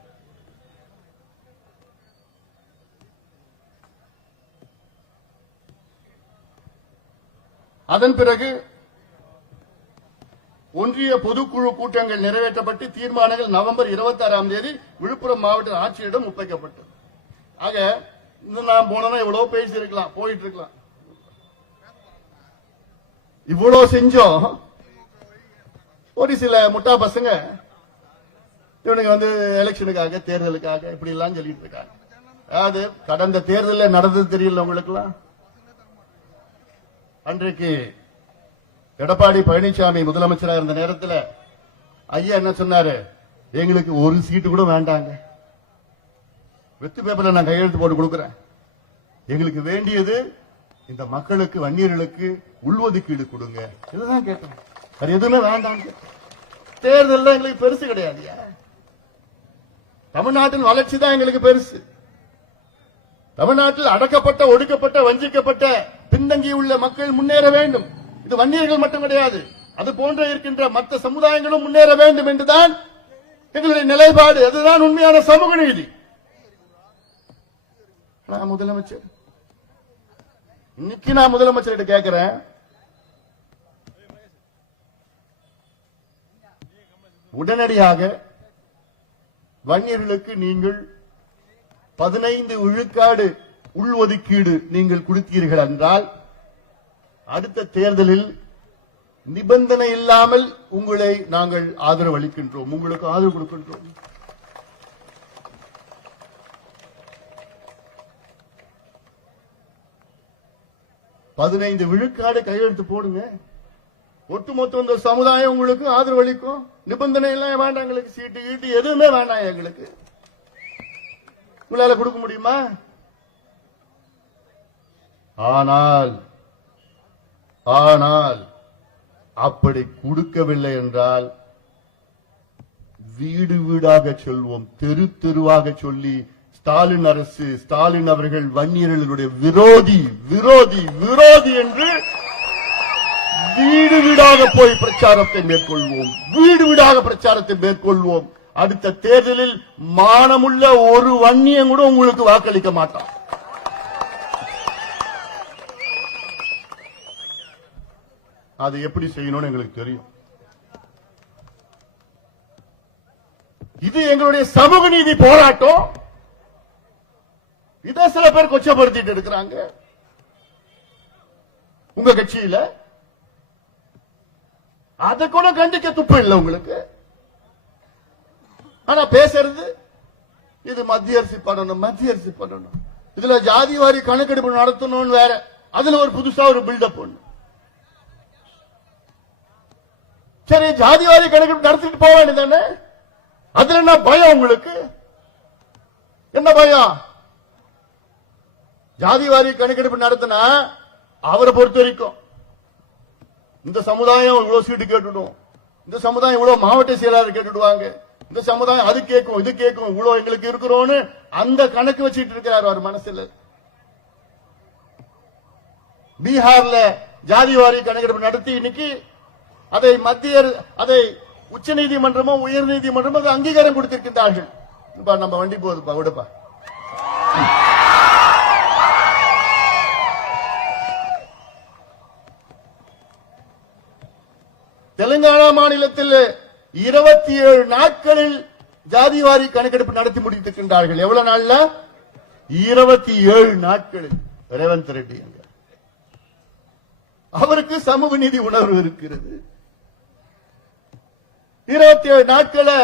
அதன் பிறகு ஒன்றிய பொதுக்குழு கூட்டங்கள் நிறைவேற்றப்பட்டு தீர்மானங்கள் நவம்பர் 26ஆம் தேதி விழுப்புரம் மாவட்ட ஆட்சியரிடம் ஒப்படைக்கப்பட்டது. ஆக இன்னும் நான் போனா இவ்வளவு பேசி இருக்கலாம், போயிட்டு இருக்கலாம். இவ்வளவு செஞ்சோம். ஒரு சில முட்டா பசங்க இவனுக்கு எலெக்ஷனுக்காக, தேர்தலுக்காக இப்படி எல்லாம் சொல்லிட்டு இருக்காங்க. அதாவது கடந்த தேர்தலில் நடந்தது தெரியல உங்களுக்கு எல்லாம். அன்றைக்கு எடப்பாடி பழனிசாமி முதலமைச்சராக இருந்த நேரத்தில் ஐயா என்ன சொன்னாரு? எங்களுக்கு ஒரு சீட்டு கூட வேண்டாங்க, வெத்து பேப்பர்ல நான் கையெழுத்து போட்டு கொடுக்கிறேன், எங்களுக்கு வேண்டியது இந்த மக்களுக்கு, வன்னியர்களுக்கு உள்ஒதுக்கீடு கொடுங்க, இதுதான் கேட்டோம், அது எதுவுமே வேண்டாங்க. தேர்தல் எங்களுக்கு பெருசு கிடையாது. தமிழ்நாட்டின் வளர்ச்சி தான் எங்களுக்கு பெருசு. தமிழ்நாட்டில் அடக்கப்பட்ட, ஒடுக்கப்பட்ட, வஞ்சிக்கப்பட்ட, பின்தங்கியுள்ள மக்கள் முன்னேற வேண்டும். இது வன்னியர்கள் மட்டும் கிடையாது, அது போன்ற இருக்கின்ற மற்ற சமுதாயங்களும் முன்னேற வேண்டும் என்றுதான் எங்களுடைய நிலைப்பாடு. அதுதான் உண்மையான சமூக நீதி. முதலமைச்சர் இன்னைக்கு நான் முதலமைச்சர்கிட்ட கேட்கிறேன், உடனடியாக வன்னியர்களுக்கு நீங்கள் 15 விழுக்காடு உள்ஒதுக்கீடு நீங்கள் கொடுத்தீர்கள் என்றால் அடுத்த தேர்தலில் நிபந்தனை இல்லாமல் உங்களை நாங்கள் ஆதரவு அளிக்கின்றோம், உங்களுக்கு ஆதரவு கொடுக்கின்றோம். பதினைந்து விழுக்காடு கையெழுத்து போடுங்க, ஒட்டுமொத்த இந்த சமுதாயம் உங்களுக்கு ஆதரவு அளிக்கும். நிபந்தனை எல்லாம் வேண்டாம், எங்களுக்கு சீட்டு கீட்டு எதுவுமே வேண்டாம், எங்களுக்கு உங்களால கொடுக்க முடியுமா? ஆனால் அப்படி கொடுக்கவில்லை என்றால் வீடு வீடாக சொல்வோம், தெரு தெருவாக சொல்லி ஸ்டாலின் அரசு, ஸ்டாலின் அவர்கள் வன்னியர்களுடைய விரோதி விரோதி விரோதி என்று வீடு வீடாக போய் பிரச்சாரத்தை மேற்கொள்வோம், வீடு வீடாக பிரச்சாரத்தை மேற்கொள்வோம். அடுத்த தேர்தலில் மானமுள்ள ஒரு வன்னியன் கூட உங்களுக்கு வாக்களிக்க மாட்டான். அது எப்படி செய்யணும்னு எங்களுக்கு தெரியும். இது எங்களுடைய சமூக நீதி போராட்டம். இதை சில பேர் கொச்சப்படுத்திட்டு இருக்கிறாங்க உங்க கட்சியில. அதை கூட கண்டிக்க துப்பு இல்லை உங்களுக்கு. ஆனா பேசுறது இது மத்திய அரசு பண்ணணும், மத்திய அரசு பண்ணணும், இதுல ஜாதி வாரி கணக்கெடுப்பு நடத்தணும்னு வேற, அதுல ஒரு புதுசா ஒரு பில்டப் ஒண்ணு. சரி, ஜாதி வாரி கணக்கெடுப்பு நடத்திட்டு போக வேண்டியதானே, அதுல என்ன பயம் உங்களுக்கு? என்ன பயம்? ஜாதி வாரி கணக்கெடுப்பு நடத்தினா அவரை பொறுத்த வரைக்கும் இந்த சமுதாயம் இவ்வளவு சீட்டு கேட்டுடும், இந்த சமுதாயம் இவ்வளவு மாவட்ட செயலாளர் கேட்டுடுவாங்க, இந்த சமுதாயம் அது கேட்கும் இது கேட்கும், இவ்வளவு எங்களுக்கு இருக்கிறோன்னு அந்த கணக்கு வச்சுட்டு இருக்கிறார் அவர் மனசுல. பீகார்ல ஜாதி வாரி கணக்கெடுப்பு நடத்தி இன்னைக்கு அதை உச்ச நீதிமன்றமோ உயர் நீதிமன்றமோ அங்கீகாரம் கொடுத்திருக்கின்றார்கள். நம்ம வண்டி போகுதுப்பா, விடுப்பா. தெலுங்கானா மாநிலத்தில் 27 நாட்களில் ஜாதிவாரி கணக்கெடுப்பு நடத்தி முடித்திருக்கின்றார்கள். எவ்வளவு நாள்ல? 27 நாட்களில். ரேவந்த் ரெட்டி அவருக்கு சமூக நீதி உணர்வு இருக்கிறது. 27 நாட்களை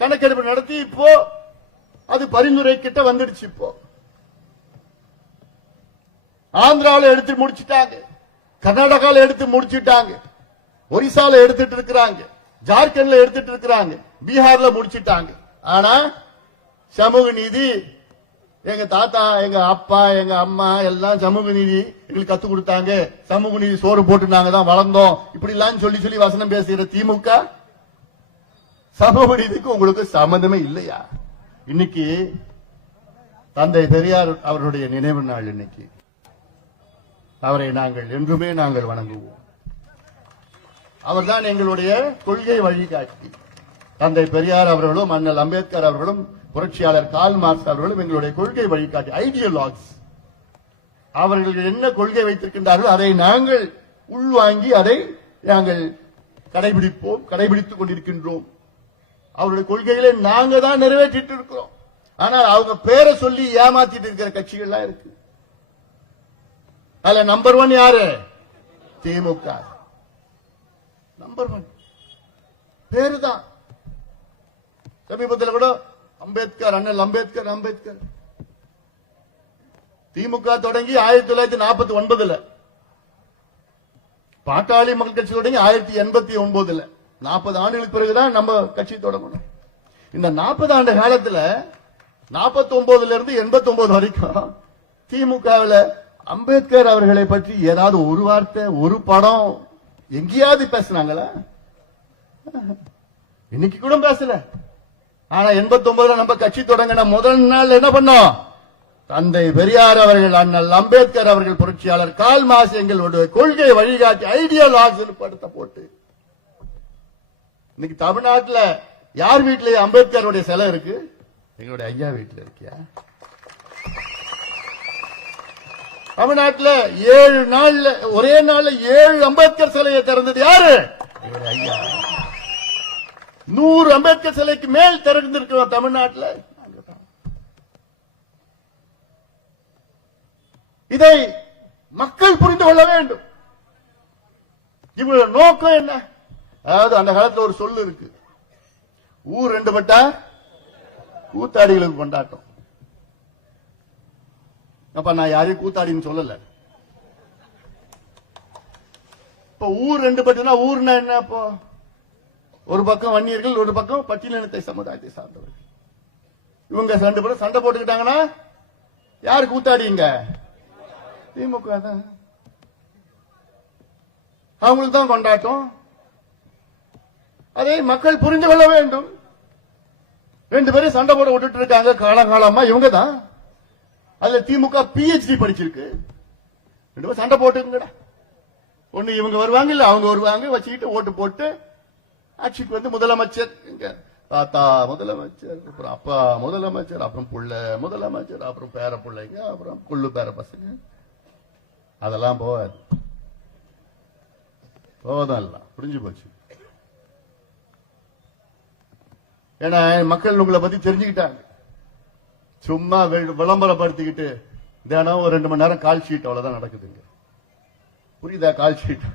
கணக்கெடுப்பு நடத்தி இப்போ அது பரிந்துரை கிட்ட வந்துடுச்சு. இப்போ ஆந்திராவில் எடுத்து முடிச்சிட்டாங்க, கர்நாடகாவில் எடுத்து முடிச்சிட்டாங்க, ஒரிசால எடுத்துட்டு இருக்கிறாங்க, ஜார்க்கண்ட்ல எடுத்துட்டு இருக்கிறாங்க, பீகார்ல முடிச்சிட்டாங்க. ஆனா சமூக நீதி எங்க தாத்தா, எங்க அப்பா, எங்க அம்மா எல்லாம் சமூக நீதி எங்களுக்கு கத்து கொடுத்தாங்க, சமூக நீதி சோறு போட்டு நாங்க தான் வளர்ந்தோம், இப்படி எல்லாம் சொல்லி வசனம் பேசுகிற திமுக சமூக நீதிக்கு உங்களுக்கு சம்பந்தமே இல்லையா? இன்னைக்கு தந்தை பெரியார் அவருடைய நினைவு நாள். இன்னைக்கு அவரை நாங்கள் என்றுமே நாங்கள் வணங்குவோம். அவர்தான் எங்களுடைய கொள்கை வழிகாட்டி. தந்தை பெரியார் அவர்களும் அண்ணல் அம்பேத்கர் அவர்களும் புரட்சியாளர் கார்ல் மார்க்ஸ் அவர்களும் எங்களுடைய கொள்கை வழிகாட்டி, ஐடியாலஜிஸ். அவர்கள் என்ன கொள்கை வைத்திருக்கின்றார்கள் அதை நாங்கள் உள்வாங்கி அதை நாங்கள் கடைபிடிப்போம், கடைபிடித்துக் கொண்டிருக்கின்றோம். அவருடைய கொள்கைகளை நாங்க தான் நிறைவேற்றிட்டு இருக்கிறோம். ஆனால் அவங்க பேரை சொல்லி ஏமாத்திட்டு இருக்கிற கட்சிகள்லாம் இருக்கு. அதுல நம்பர் 1 யாரு? திமுக. நம்பர் 1 பேரு தான். சமீபத்தில் கூட அம்பேத்கர், அண்ணல் அம்பேத்கர் அம்பேத்கர் திமுக தொடங்கி 1949, பாட்டாளி மக்கள் கட்சி தொடங்கி 1989, 40 ஆண்டுகளுக்கு பிறகுதான் நம்ம கட்சி தொடங்கணும். இந்த 40 ஆண்டு காலத்துல 49 இருந்து 89 வரைக்கும் திமுகவில் அம்பேத்கர் அவர்களை பற்றி ஏதாவது ஒரு வார்த்தை, ஒரு படம் எங்கேயாவது பேசினாங்களா? இன்னைக்கு கூட பேசல. ஆனா 89 நம்ம கட்சி தொடங்கின முதல் நாள் என்ன பண்ணோம்? தந்தை பெரியார் அவர்கள், அண்ணல் அம்பேத்கர் அவர்கள், புரட்சியாளர் கார்ல் மார்க்ஸ் எங்களுடைய கொள்கை வழிகாட்டி ஐடியாலஜி படத்தை போட்டு இன்னைக்கு தமிழ்நாட்டில் யார் வீட்டிலேயே அம்பேத்கருடைய சிலை இருக்கு? எங்களுடைய ஐயா வீட்டில் இருக்கியா? தமிழ்நாட்டில் 7 நாள்ல ஒரே நாள்ல 7 அம்பேத்கர் சிலையை திறந்தது யாரு? ஐயா. 100 அம்பேத்கர் சிலைக்கு மேல் திறந்திருக்கிறோம் தமிழ்நாட்டில். இதை மக்கள் புரிந்து கொள்ள வேண்டும். இவங்களோட நோக்கம் என்ன? அதாவது அந்த காலத்தில் ஒரு சொல்லு இருக்கு, ஊர் 2 பட்டா கூத்தாடிகளுக்கு கொண்டாட்டம். அப்ப நான் யாரையும் கூத்தாடின்னு சொல்லல. இப்ப ஊர் 2 பட்டுனா ஊர்னா என்ன? அப்போ ஒரு பக்கம் வன்னியர்கள், ஒரு பக்கம் பட்டியலினத்தை சமுதாயத்தை சார்ந்தவர்கள். இவங்க 2 பேரும் சண்டை போட்டுக்கிட்டாங்கன்னா யாரு கூத்தாடிங்க? திமுக தான். அவங்களுக்கு தான் கொண்டாட்டம். அதை மக்கள் புரிந்து கொள்ள வேண்டும். 2 பேரும் சண்டை போட விட்டுட்டு இருக்காங்க காலகாலமா. இவங்க தான். அதுல திமுக PhD படிச்சிருக்கு. 2 பேரும் சண்டை போட்டுங்கடா. ஒண்ணு இவங்க வருவாங்க, இல்ல அவங்க வருவாங்க, வச்சுக்கிட்டு ஓட்டு போட்டு ஆட்சிக்கு வந்து முதலமைச்சர், தாத்தா முதலமைச்சர், அப்புறம் அப்பா முதலமைச்சர், அப்புறம் புள்ள முதலமைச்சர், அப்புறம் பேர பிள்ளைங்க, அப்புறம் புள்ளு பேர பசங்க. அதெல்லாம் போவாது. போவதெல்லாம் புரிஞ்சு போச்சு. ஏன்னா மக்கள் உங்களை பத்தி தெரிஞ்சுக்கிட்டாங்க. சும்மா விளம்பரப்படுத்திக்கிட்டு தினம் ஒரு 2 மணி நேரம் கால் ஷீட் அவ்வளவுதான் நடக்குதுங்க. புரியுதா? Call sheet.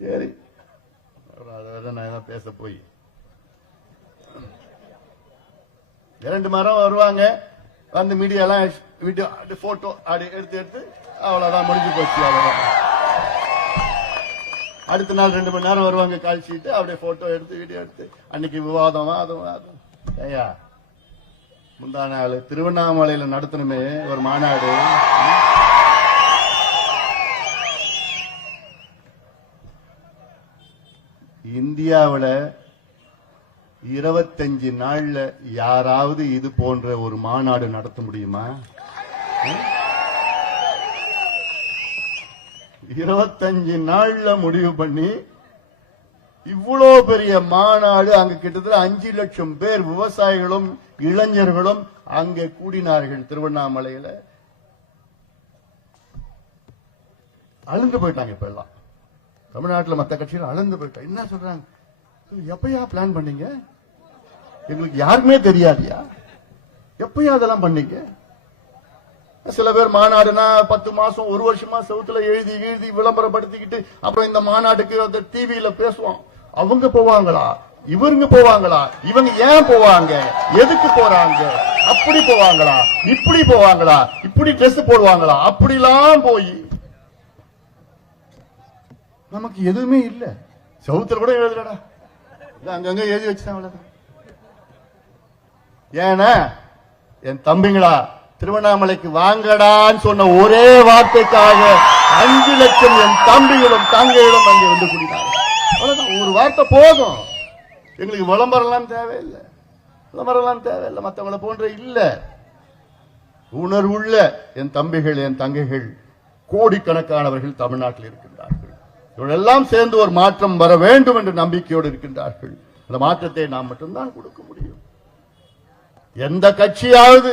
சரி, நான் பேச போய் 2 மரம் வருவாங்க, வந்து மீடியா வீடியோ போட்டோ எடுத்து அவ்வளவுதான், முடிஞ்சு போச்சு. அவ்வளவுதான். அடுத்த நாள் 2 மணி நேரம் வருவாங்க, கால் ஷீட், அப்படியே போட்டோ எடுத்து வீடியோ எடுத்து அன்னைக்கு விவாதம். ஐயா, முந்தா நாள் திருவண்ணாமலையில நடத்தணுமே ஒரு மாநாடு. இந்தியாவில் 25 நாள்ல யாராவது இது போன்ற ஒரு மாநாடு நடத்த முடியுமா? 25 நாள்ல முடிவு பண்ணி இவ்வளோ பெரிய மாநாடு அங்க கிட்டத்தட்ட 5 லட்சம் பேர் விவசாயிகளும் இளைஞர்களும் அங்கே கூடினார்கள். திருவண்ணாமலையில அழுந்து போயிட்டாங்க. இப்ப எல்லாம் தமிழ்நாட்டில் மற்ற கட்சிகள் அழுந்து போயிட்டாங்க. என்ன சொல்றாங்க? எப்பயா பிளான் பண்ணீங்க? எங்களுக்கு யாருமே தெரியாதியா? எப்பயா அதெல்லாம் பண்ணீங்க? சில பேர் மாநாடுனா 10 மாசம் 1 வருஷமா செவுத்துல எழுதி விளம்பரப்படுத்திக்கிட்டு அப்புறம் இந்த மாநாட்டுக்கு டிவியில பேசுவோம். அவங்க போவாங்களா? இவங்க போவாங்களா? இவங்க ஏன் போவாங்க? எதுக்கு போறாங்க? அப்படி போவாங்களா? இப்படி போவாங்களா? இப்படி ட்ரெஸ் போடுவாங்களா? அப்படிலாம் போய் நமக்கு எதுவுமே இல்ல. செவுத்துல கூட எழுதுறடா, அங்கங்க எழுதி வச்சுட்டாங்க. ஏன்னா என் தம்பிங்களா, திருவண்ணாமலைக்கு வாங்கடான்னு சொன்ன ஒரே வார்த்தைக்காக 5 லட்சம் என் தம்பிகளும் தங்கைகளும் அங்கே வந்து கூடினாங்க. ஒரு வார்த்தை போதும். எங்களுக்கு விளம்பரம் தேவையில்லை, மற்றவங்களை போன்ற இல்ல. உணர்வுள்ள என் தம்பிகள் என் தங்கைகள் கோடிக்கணக்கானவர்கள் தமிழ்நாட்டில் இருக்கின்றார்கள். இவரெல்லாம் சேர்ந்து ஒரு மாற்றம் வர வேண்டும் என்ற நம்பிக்கையோடு இருக்கின்றார்கள். அந்த மாற்றத்தை நாம் மட்டும்தான் கொடுக்க முடியும். எந்த கட்சியாவது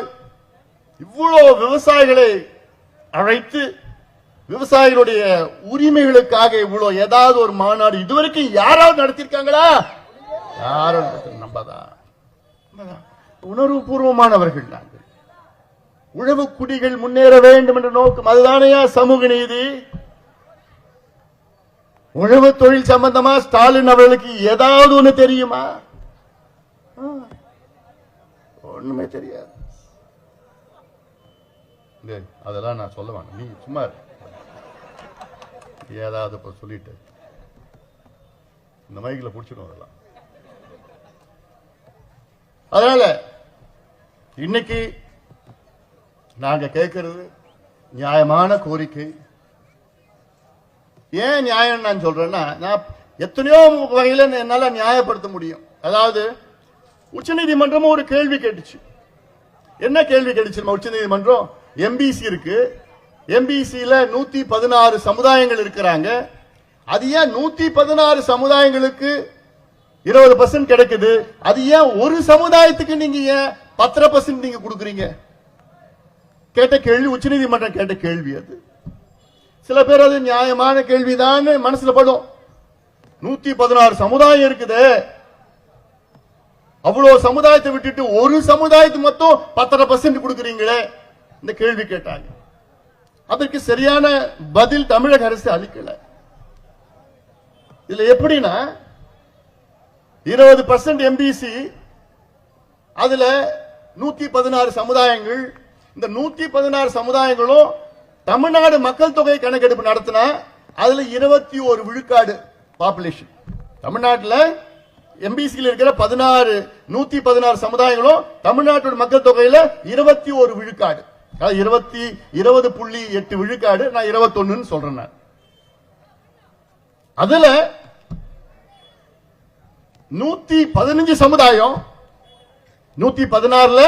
இவ்வளவு விவசாயிகளை அழைத்து விவசாயிகளுடைய உரிமைகளுக்காக இவ்வளவு ஏதாவது ஒரு மாநாடு இதுவரைக்கும் யாராவது நடத்திருக்காங்களா? யாரும் நம்பதான். உணர்வு பூர்வமானவர்கள் நாங்கள். உழவு குடிகள் முன்னேற வேண்டும் என்ற நோக்கம் அதுதானையா சமூக நீதி. உழவு தொழில் சம்பந்தமா ஸ்டாலின் அவர்களுக்கு ஏதாவது ஒண்ணு தெரியுமா? ஒண்ணுமே தெரியாது. அதெல்லாம் நான் சொல்ல வேண்டாம், நீ சும்மா ஏதாவது சொல்லிட்டு இந்த மைக்ல புடிச்சிடும் அதெல்லாம். அதனால இன்னைக்கு நாங்க கேட்கிறது நியாயமான கோரிக்கை. ஏன் நியாயம் நான் சொல்றேன்னா, நான் எத்தனையோ வகையில என்னால நியாயப்படுத்த முடியும். அதாவது உச்சநீதிமன்றமும் ஒரு கேள்வி கேட்டுச்சு. என்ன கேள்வி கேட்டுச்சு உச்சநீதிமன்றம்? எம்பிசி இருக்கு, எம்பிசியில 116 சமுதாயங்கள் இருக்கிறாங்க. அது ஏன் 116 சமுதாயங்களுக்கு 20% கிடைக்குது? அது ஏன் ஒரு சமுதாயத்துக்கு நீங்க ஏன் 10% நீங்க கொடுக்குறீங்க? கேட்ட கேள்வி, உச்சநீதிமன்றம் கேட்ட கேள்வி. அது சில பேர் அது நியாயமான கேள்விதான் மனசுல படும். 116 சமுதாயம் இருக்குது, அவ்வளவு சமுதாயத்தை விட்டுட்டு ஒரு சமுதாயத்துக்கு மட்டும் 10% கொடுக்குறீங்களே, இந்த கேள்வி கேட்டாங்க. அதற்கு சரியான பதில் தமிழக அரசு அளிக்கல. இதுல எப்படின்னா 20% எம்பிசி, அதுல 116 சமுதாயங்கள். இந்த 116 சமுதாயங்களும் தமிழ்நாடு மக்கள் தொகை கணக்கெடுப்பு நடத்தினா அதுல 21 விழுக்காடு பாப்புலேஷன். தமிழ்நாட்டில் எம்பிசியில் இருக்கிற 116 சமுதாயங்களும் தமிழ்நாட்டோட மக்கள் தொகையில 21 விழுக்காடு, 20.8 விழுக்காடு. நான் 21 சொல்றேன். அதுல 115 சமுதாயம், 116ல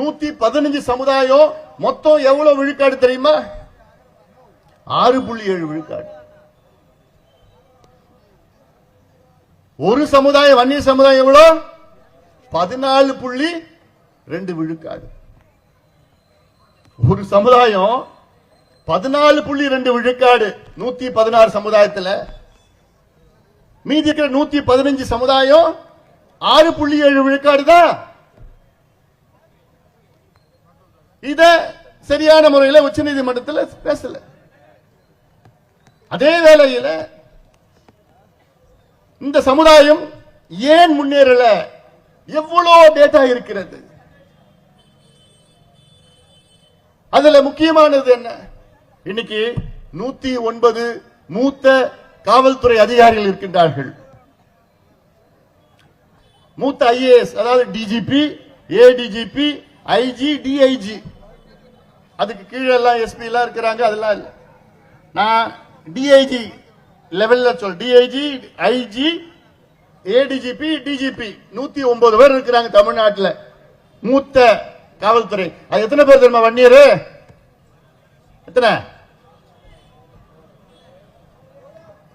115 சமுதாயம் மொத்தம் எவ்வளவு விழுக்காடு தெரியுமா? 6.7 விழுக்காடு. ஒரு சமுதாயம், வன்னிய சமுதாயம் எவ்வளவு? 14.2 விழுக்காடு. ஒரு சமுதாயம் 14.2 விழுக்காடு 116 சமுதாயத்தில். மீதி இருக்கிற 115 சமுதாயம் 6.7 விழுக்காடு தான். இத சரியான முறையில் உச்சநீதிமன்றத்தில் பேசல. அதே வேளையில் இந்த சமுதாயம் ஏன் முன்னேறல? எவ்வளவு டேட்டா இருக்கிறது. அதுல முக்கியமானது என்ன? இன்னைக்கு 109 மூத்த காவல்துறை அதிகாரிகள் இருக்கின்றார்கள். மூத்த ஐஏஎஸ், அதாவது டிஜிபி, ஏடிஜிபி, ஐஜி, டிஐஜி, அதுக்கு கீழே எல்லாம் எஸ்பி எல்லாம் இருக்கிறாங்க. அதெல்லாம் இல்ல, நான் டிஐஜி லெவல்ல சொல். டிஐஜி, ஐஜி, ஏடிஜிபி, டிஜிபி 109 பேர் இருக்கிறாங்க தமிழ்நாட்டில் மூத்த காவல்துறை. அது எத்தனை பேர் தெரியுமா? வன்னியர் எத்தனை?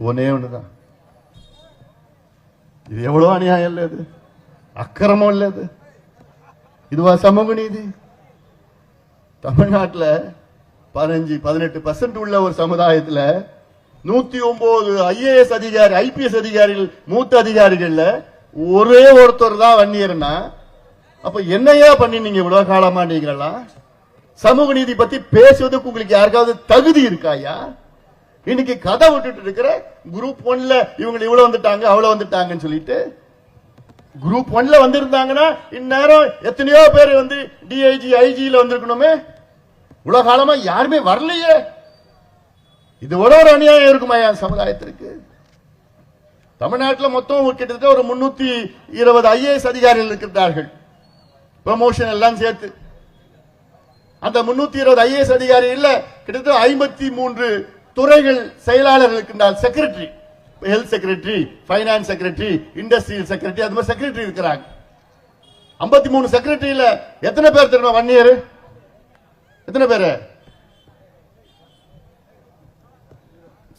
ஒன்னே ஒண்ணுதான். இது எவ்வளவு அநியாயம் இல்ல, இது அக்கிரமம் இல்ல, இதுவா சமூக நீதி? தமிழ்நாட்டில் 15-18% உள்ள ஒரு சமுதாயத்தில் 109 IAS அதிகாரி, IPS அதிகாரிகள், மூத்த அதிகாரிகள் ஒரே ஒருத்தர் தான் வன்னியர்னா, அப்ப என்னையா பண்ணி நீங்க இவ்வளவு காலமா நீங்களா சமூக நீதி பத்தி பேசுவதற்கு உங்களுக்கு யாருக்காவது தகுதி இருக்காயா? இன்னைக்கு கதை விட்டுட்டு இருக்கிற குரூப் 1ல இவங்க இவ்வளவு வந்துட்டாங்க அவ்வளவு வந்துட்டாங்கன்னு சொல்லிட்டு, குரூப் 1ல வந்திருந்தாங்கன்னா இந்நேரம் எத்தனையோ பேர் வந்து DIG IG வந்திருக்கணுமே. உலக காலமா யாருமே வரலையே. இதோட ஒரு அநியாயம் இருக்குமா சமுதாயத்திற்கு? தமிழ்நாட்டில் மொத்தம் கிட்டத்தட்ட ஒரு 320 IAS அதிகாரிகள் இருக்கிறார்கள், ப்ரமோஷன் எல்லாம் சேர்த்து. அந்த 320 IAS அதிகாரிகள் கிட்டத்தட்ட 53 துறைகள் செயலாளர்கள் இருக்கின்றார். Secretary, health secretary, finance secretary, industrial secretary, அது மாதிரி செக்ரட்டரி இருக்கிறாங்க. 53 செக்ரட்டரியில எத்தனை பேர் தெரியுமா வன்னியர்? எத்தனை பேரு?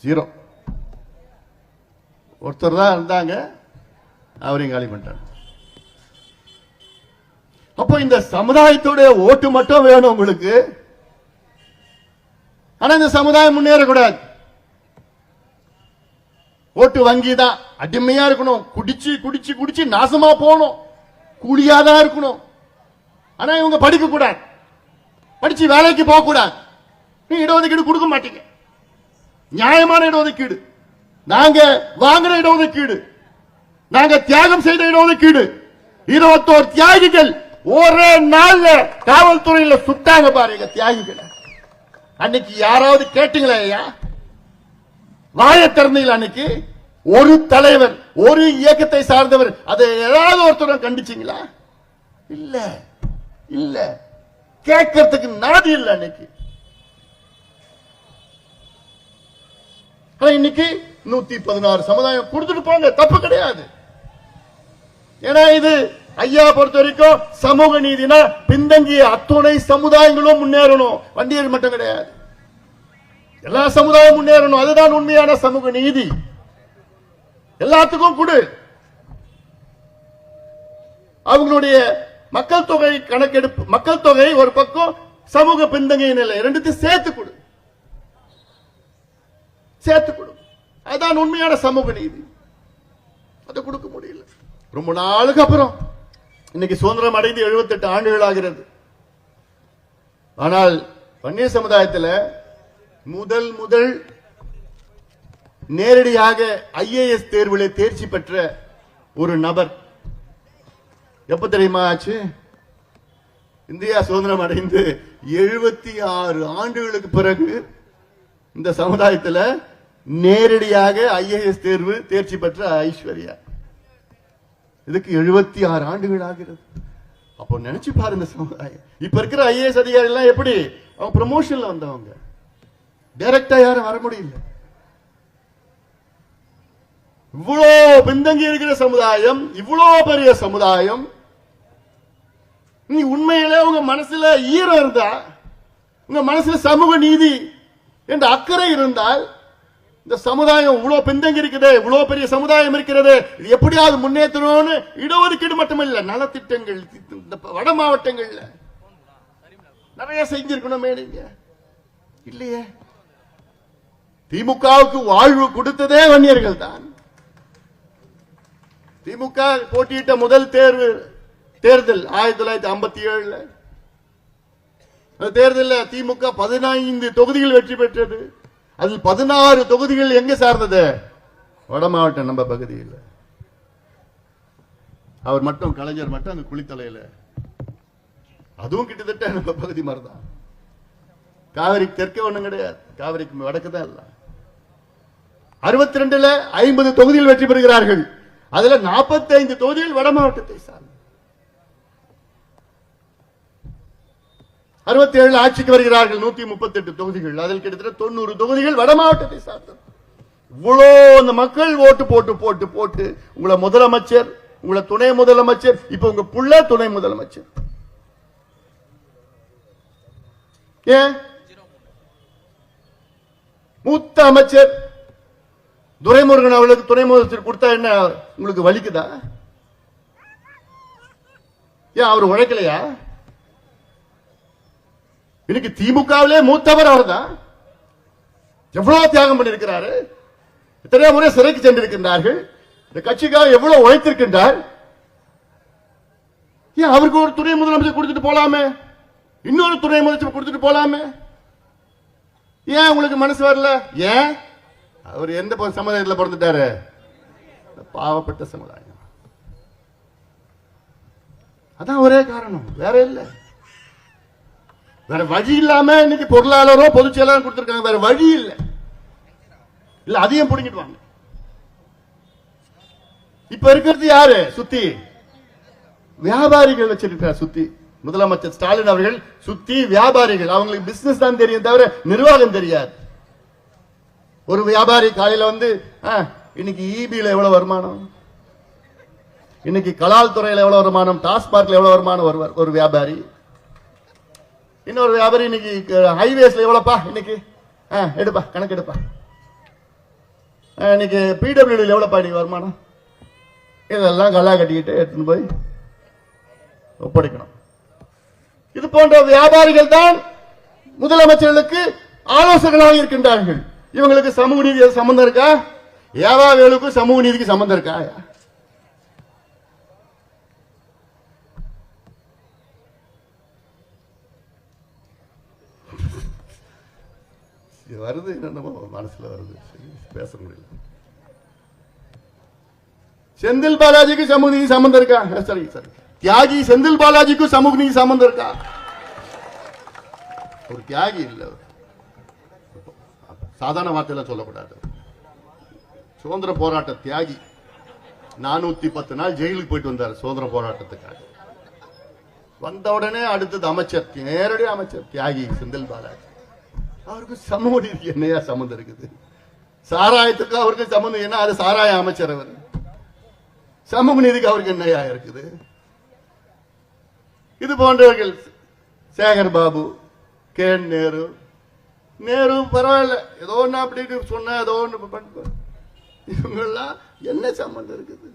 0. ஒருத்தர் தான் இருந்தாங்க, அவரையும் காலி பண்ணிட்டாங்க. அப்போ இந்த சமுதாயத்துடைய ஓட்டு மட்டும் வேணும் உங்களுக்கு. ஆனா இந்த சமுதாயம் முன்னேறக்கூடாது. ஓட்டு வங்கி தான் அடிமையா இருக்கணும், குடிச்சு குடிச்சு குடிச்சு நாசமா போகணும், கூலியாதான் இருக்கணும். ஆனா இவங்க படிக்க கூடாது, படிச்சு வேலைக்கு போக கூடாது. நீ இடஒதுக்கீடு கொடுக்க மாட்டீங்க. நியாயமான இடஒதுக்கீடு, நாங்க வாங்குற இடஒதுக்கீடு, நாங்க தியாகம் செய்த இடஒதுக்கீடு. 21 தியாகிகள் ஒரே நாள்ல காவல்துறையில சுட்டாங்க பாருங்க தியாகிகள். அன்னைக்கு யாராவது கேட்டீங்களா? ஐயா வாய திறந்தீங்களா? அன்னைக்கு ஒரு தலைவர், ஒரு இயக்கத்தை சார்ந்தவர் அதை ஏதாவது ஒருத்தர் கண்டிச்சீங்களா? இல்ல இல்ல, கேட்கறதுக்கு நாதி இல்ல. அன்னைக்கு இன்னைக்கு 116 சமுதாயம் கொடுத்துட்டு போங்க, தப்பு கிடையாது. ஏன்னா இது ஐயா பொறுத்த வரைக்கும் சமூக நீதினா பின்தங்கிய அத்துணை சமுதாயங்களும் முன்னேறணும், வண்டியர் மட்டும் கிடையாது, எல்லா சமுதாயம் முன்னேறணும். அதுதான் உண்மையான சமூக நீதி. எல்லாத்துக்கும் கொடு. அவங்களுடைய மக்கள் தொகை கணக்கெடுப்பு, மக்கள் தொகை ஒரு பக்கம், சமூக பின்தங்கிய நிலை, ரெண்டுத்தையும் சேர்த்து கொடு, சேர்த்து கொடு. அதுதான் உண்மையான சமூக நீதி. அதை கொடுக்க முடியல. ரொம்ப நாளுக்கு அப்புறம் இன்னைக்கு சுதந்திரம் அடைந்து 78 ஆண்டுகள் ஆகிறது. ஆனால் வன்னியர் சமுதாயத்தில் முதல் நேரடியாக IAS தேர்வில் தேர்ச்சி பெற்ற ஒரு நபர் எப்ப தெரியுமா ஆச்சு? இந்தியா சுதந்திரம் அடைந்து 76 ஆண்டுகளுக்கு பிறகு இந்த சமுதாயத்தில் நேரடியாக IAS தேர்வு தேர்ச்சி பெற்ற ஐஸ்வர்யா. இதுக்கு 76 ஆண்டுகள் ஆகிறது. அப்போ நினைச்சு பாருங்க சமுதாயம். இப்ப இருக்கிற IAS அதிகாரி எல்லாம் எப்படி? அவங்க ப்ரமோஷன்ல வந்தவங்க, டைரக்டா யாரும் வர முடியல. இவ்வளோ பின்தங்கி இருக்கிற சமுதாயம், இவ்வளோ பெரிய சமுதாயம், நீ உண்மையிலே உங்க மனசுல ஈரம் இருந்தா, உங்க மனசுல சமூக நீதி என்ற அக்கறை இருந்தால், இந்த சமுதாயம் இவ்வளவு பின்தங்கி இருக்குது, இவ்வளவு பெரிய சமுதாயம் இருக்கிறது, இது எப்படியாவது முன்னேற்றணும்னு இடஒதுக்கீடு மட்டுமில்ல, நலத்திட்டங்கள் இந்த வட மாவட்டங்கள்ல நிறைய செஞ்சிருக்கணுமே. நீங்க இல்லையே. திமுகவுக்கு வாழ்வு கொடுத்ததே வன்னியர்கள் தான். திமுக போட்டியிட்ட முதல் தேர்தல் 1957 தேர்தலில் திமுக 15 தொகுதிகள் வெற்றி பெற்றது. அதில் 16 தொகுதிகள் எங்க சார்ந்தது? வட மாவட்டம், நம்ம பகுதியில். அவர் மட்டும், கலைஞர் மட்டும் அங்க குளித்தலையில, அதுவும் கிட்டத்தட்ட நம்ம பகுதி மாதிரிதான். காவிரிக்கு தெற்கே ஒண்ணும் கிடையாது, காவிரிக்கு வடக்கு தான் இல்ல. 62ல 50 தொகுதிகள் வெற்றி பெறுகிறார்கள். அதுல 45 தொகுதிகள் வட மாவட்டத்தை சார்ந்த. 67 ஆட்சிக்கு வருகிறார்கள், 138 தொகுதிகள், அதில் கிட்டத்தட்ட 90 தொகுதிகள் வட மாவட்டத்தை சார்ந்தது. இவ்வளோ அந்த மக்கள் ஓட்டு போட்டு போட்டு போட்டு உங்களை முதலமைச்சர், உங்களை துணை முதலமைச்சர், இப்ப உங்க புள்ள துணை முதலமைச்சர். ஏன் மூத்த அமைச்சர் துரைமுருகன் அவர்களுக்கு துணை முதலமைச்சர் கொடுத்தா என்ன உங்களுக்கு வலிக்குதா? ஏன் அவர் உழைக்கலையா? இன்னைக்கு திமுகவிலே மூத்தவர் அவர் தான். எவ்வளவு தியாகம் பண்ணிருக்கிறாரு, எத்தனையோ முறை சிறைக்கு சென்றிருக்கின்றார்கள், இந்த கட்சிக்காக எவ்வளவு உழைத்திருக்கின்றார். ஏன் அவருக்கு ஒரு துணை முதலமைச்சர் கொடுத்துட்டு போலாமே, இன்னொரு துணை முதலமைச்சர் கொடுத்துட்டு போலாமே? ஏன் உங்களுக்கு மனசு வரல? ஏன் அவர் எந்த சமுதாயத்தில் பிறந்துட்டாரு? பாவப்பட்ட சமுதாயம். அதான் ஒரே காரணம், வேற இல்ல. வேற வழி இல்லாம இன்னைக்கு பொருளாளரோ பொதுச் செயலாளரும் கொடுத்திருக்காங்க, வேற வழி இல்ல. இல்ல அதையும் பிடிங்கிட்டு வாங்க. இப்ப இருக்கிறது யாரு சுத்தி? வியாபாரிகள் வச்சிருக்கார் சுத்தி. முதலமைச்சர் ஸ்டாலின் அவர்கள் சுத்தி வியாபாரிகள். அவங்களுக்கு பிசினஸ் தான் தெரியும் தவிர நிர்வாகம் தெரியாது. ஒரு வியாபாரி காலையில வந்து இன்னைக்கு ஈபில எவ்வளவு வருமானம், இன்னைக்கு கலால் துறையில எவ்வளவு வருமானம், டாஸ்மார்க்ல எவ்வளவு வருமானம் வருவார் ஒரு வியாபாரி. இன்னொரு வியாபாரி இன்னைக்கு ஹைவேஸ்ல எவ்வளவுப்பா இன்னைக்கு எடுப்பா கணக்கு எடுப்பா. இன்னைக்கு பிடபிள்யூ எவ்வளவுப்பா இன்னைக்கு வருமானம், இதெல்லாம் கல்லா கட்டிக்கிட்டு எடுத்துன்னு போய் ஒப்படைக்கணும். இது போன்ற வியாபாரிகள் தான் முதலமைச்சர்களுக்கு ஆலோசகர்களாக இருக்கின்றார்கள். இவங்களுக்கு சமூக நீதி சம்பந்தம் இருக்கா? வியாபாரிகளுக்கும் சமூக நீதிக்கு சம்பந்தம் இருக்கா? வருது என்னமோ மனசுல வருது, பேச முடியல. செந்தில் பாலாஜிக்கு சமூக நீதி சம்பந்தம் இருக்கா? சரி சரி, தியாகி செந்தில் பாலாஜிக்கும் சமூக நீதி சம்பந்தம் இருக்கா? ஒரு தியாகி இல்ல, சாதாரண வார்த்தையில சொல்லக்கூடாது, சுதந்திர போராட்ட தியாகி. 410 நாள் ஜெயிலுக்கு போயிட்டு வந்தார் சுதந்திர போராட்டத்துக்காக. வந்த உடனே அடுத்தது அமைச்சர், நேரடி அமைச்சர் தியாகி செந்தில் பாலாஜி. அவருக்கு சமூக நீதி என்னையா சம்பந்தம் இருக்குது? சாராயத்துக்கு அவருக்கு சம்பந்தம் என்ன? அது சாராய அமைச்சர். அவர் சமூக நீதிக்கு அவருக்கு என்னையா இருக்குது? இது போன்றவர்கள் சேகர் பாபு, கே நேரு. நேரு பரவாயில்ல, ஏதோ ஒண்ணு அப்படி சொன்ன, ஏதோ ஒண்ணு. இவங்கெல்லாம் என்ன சம்பந்தம் இருக்குது?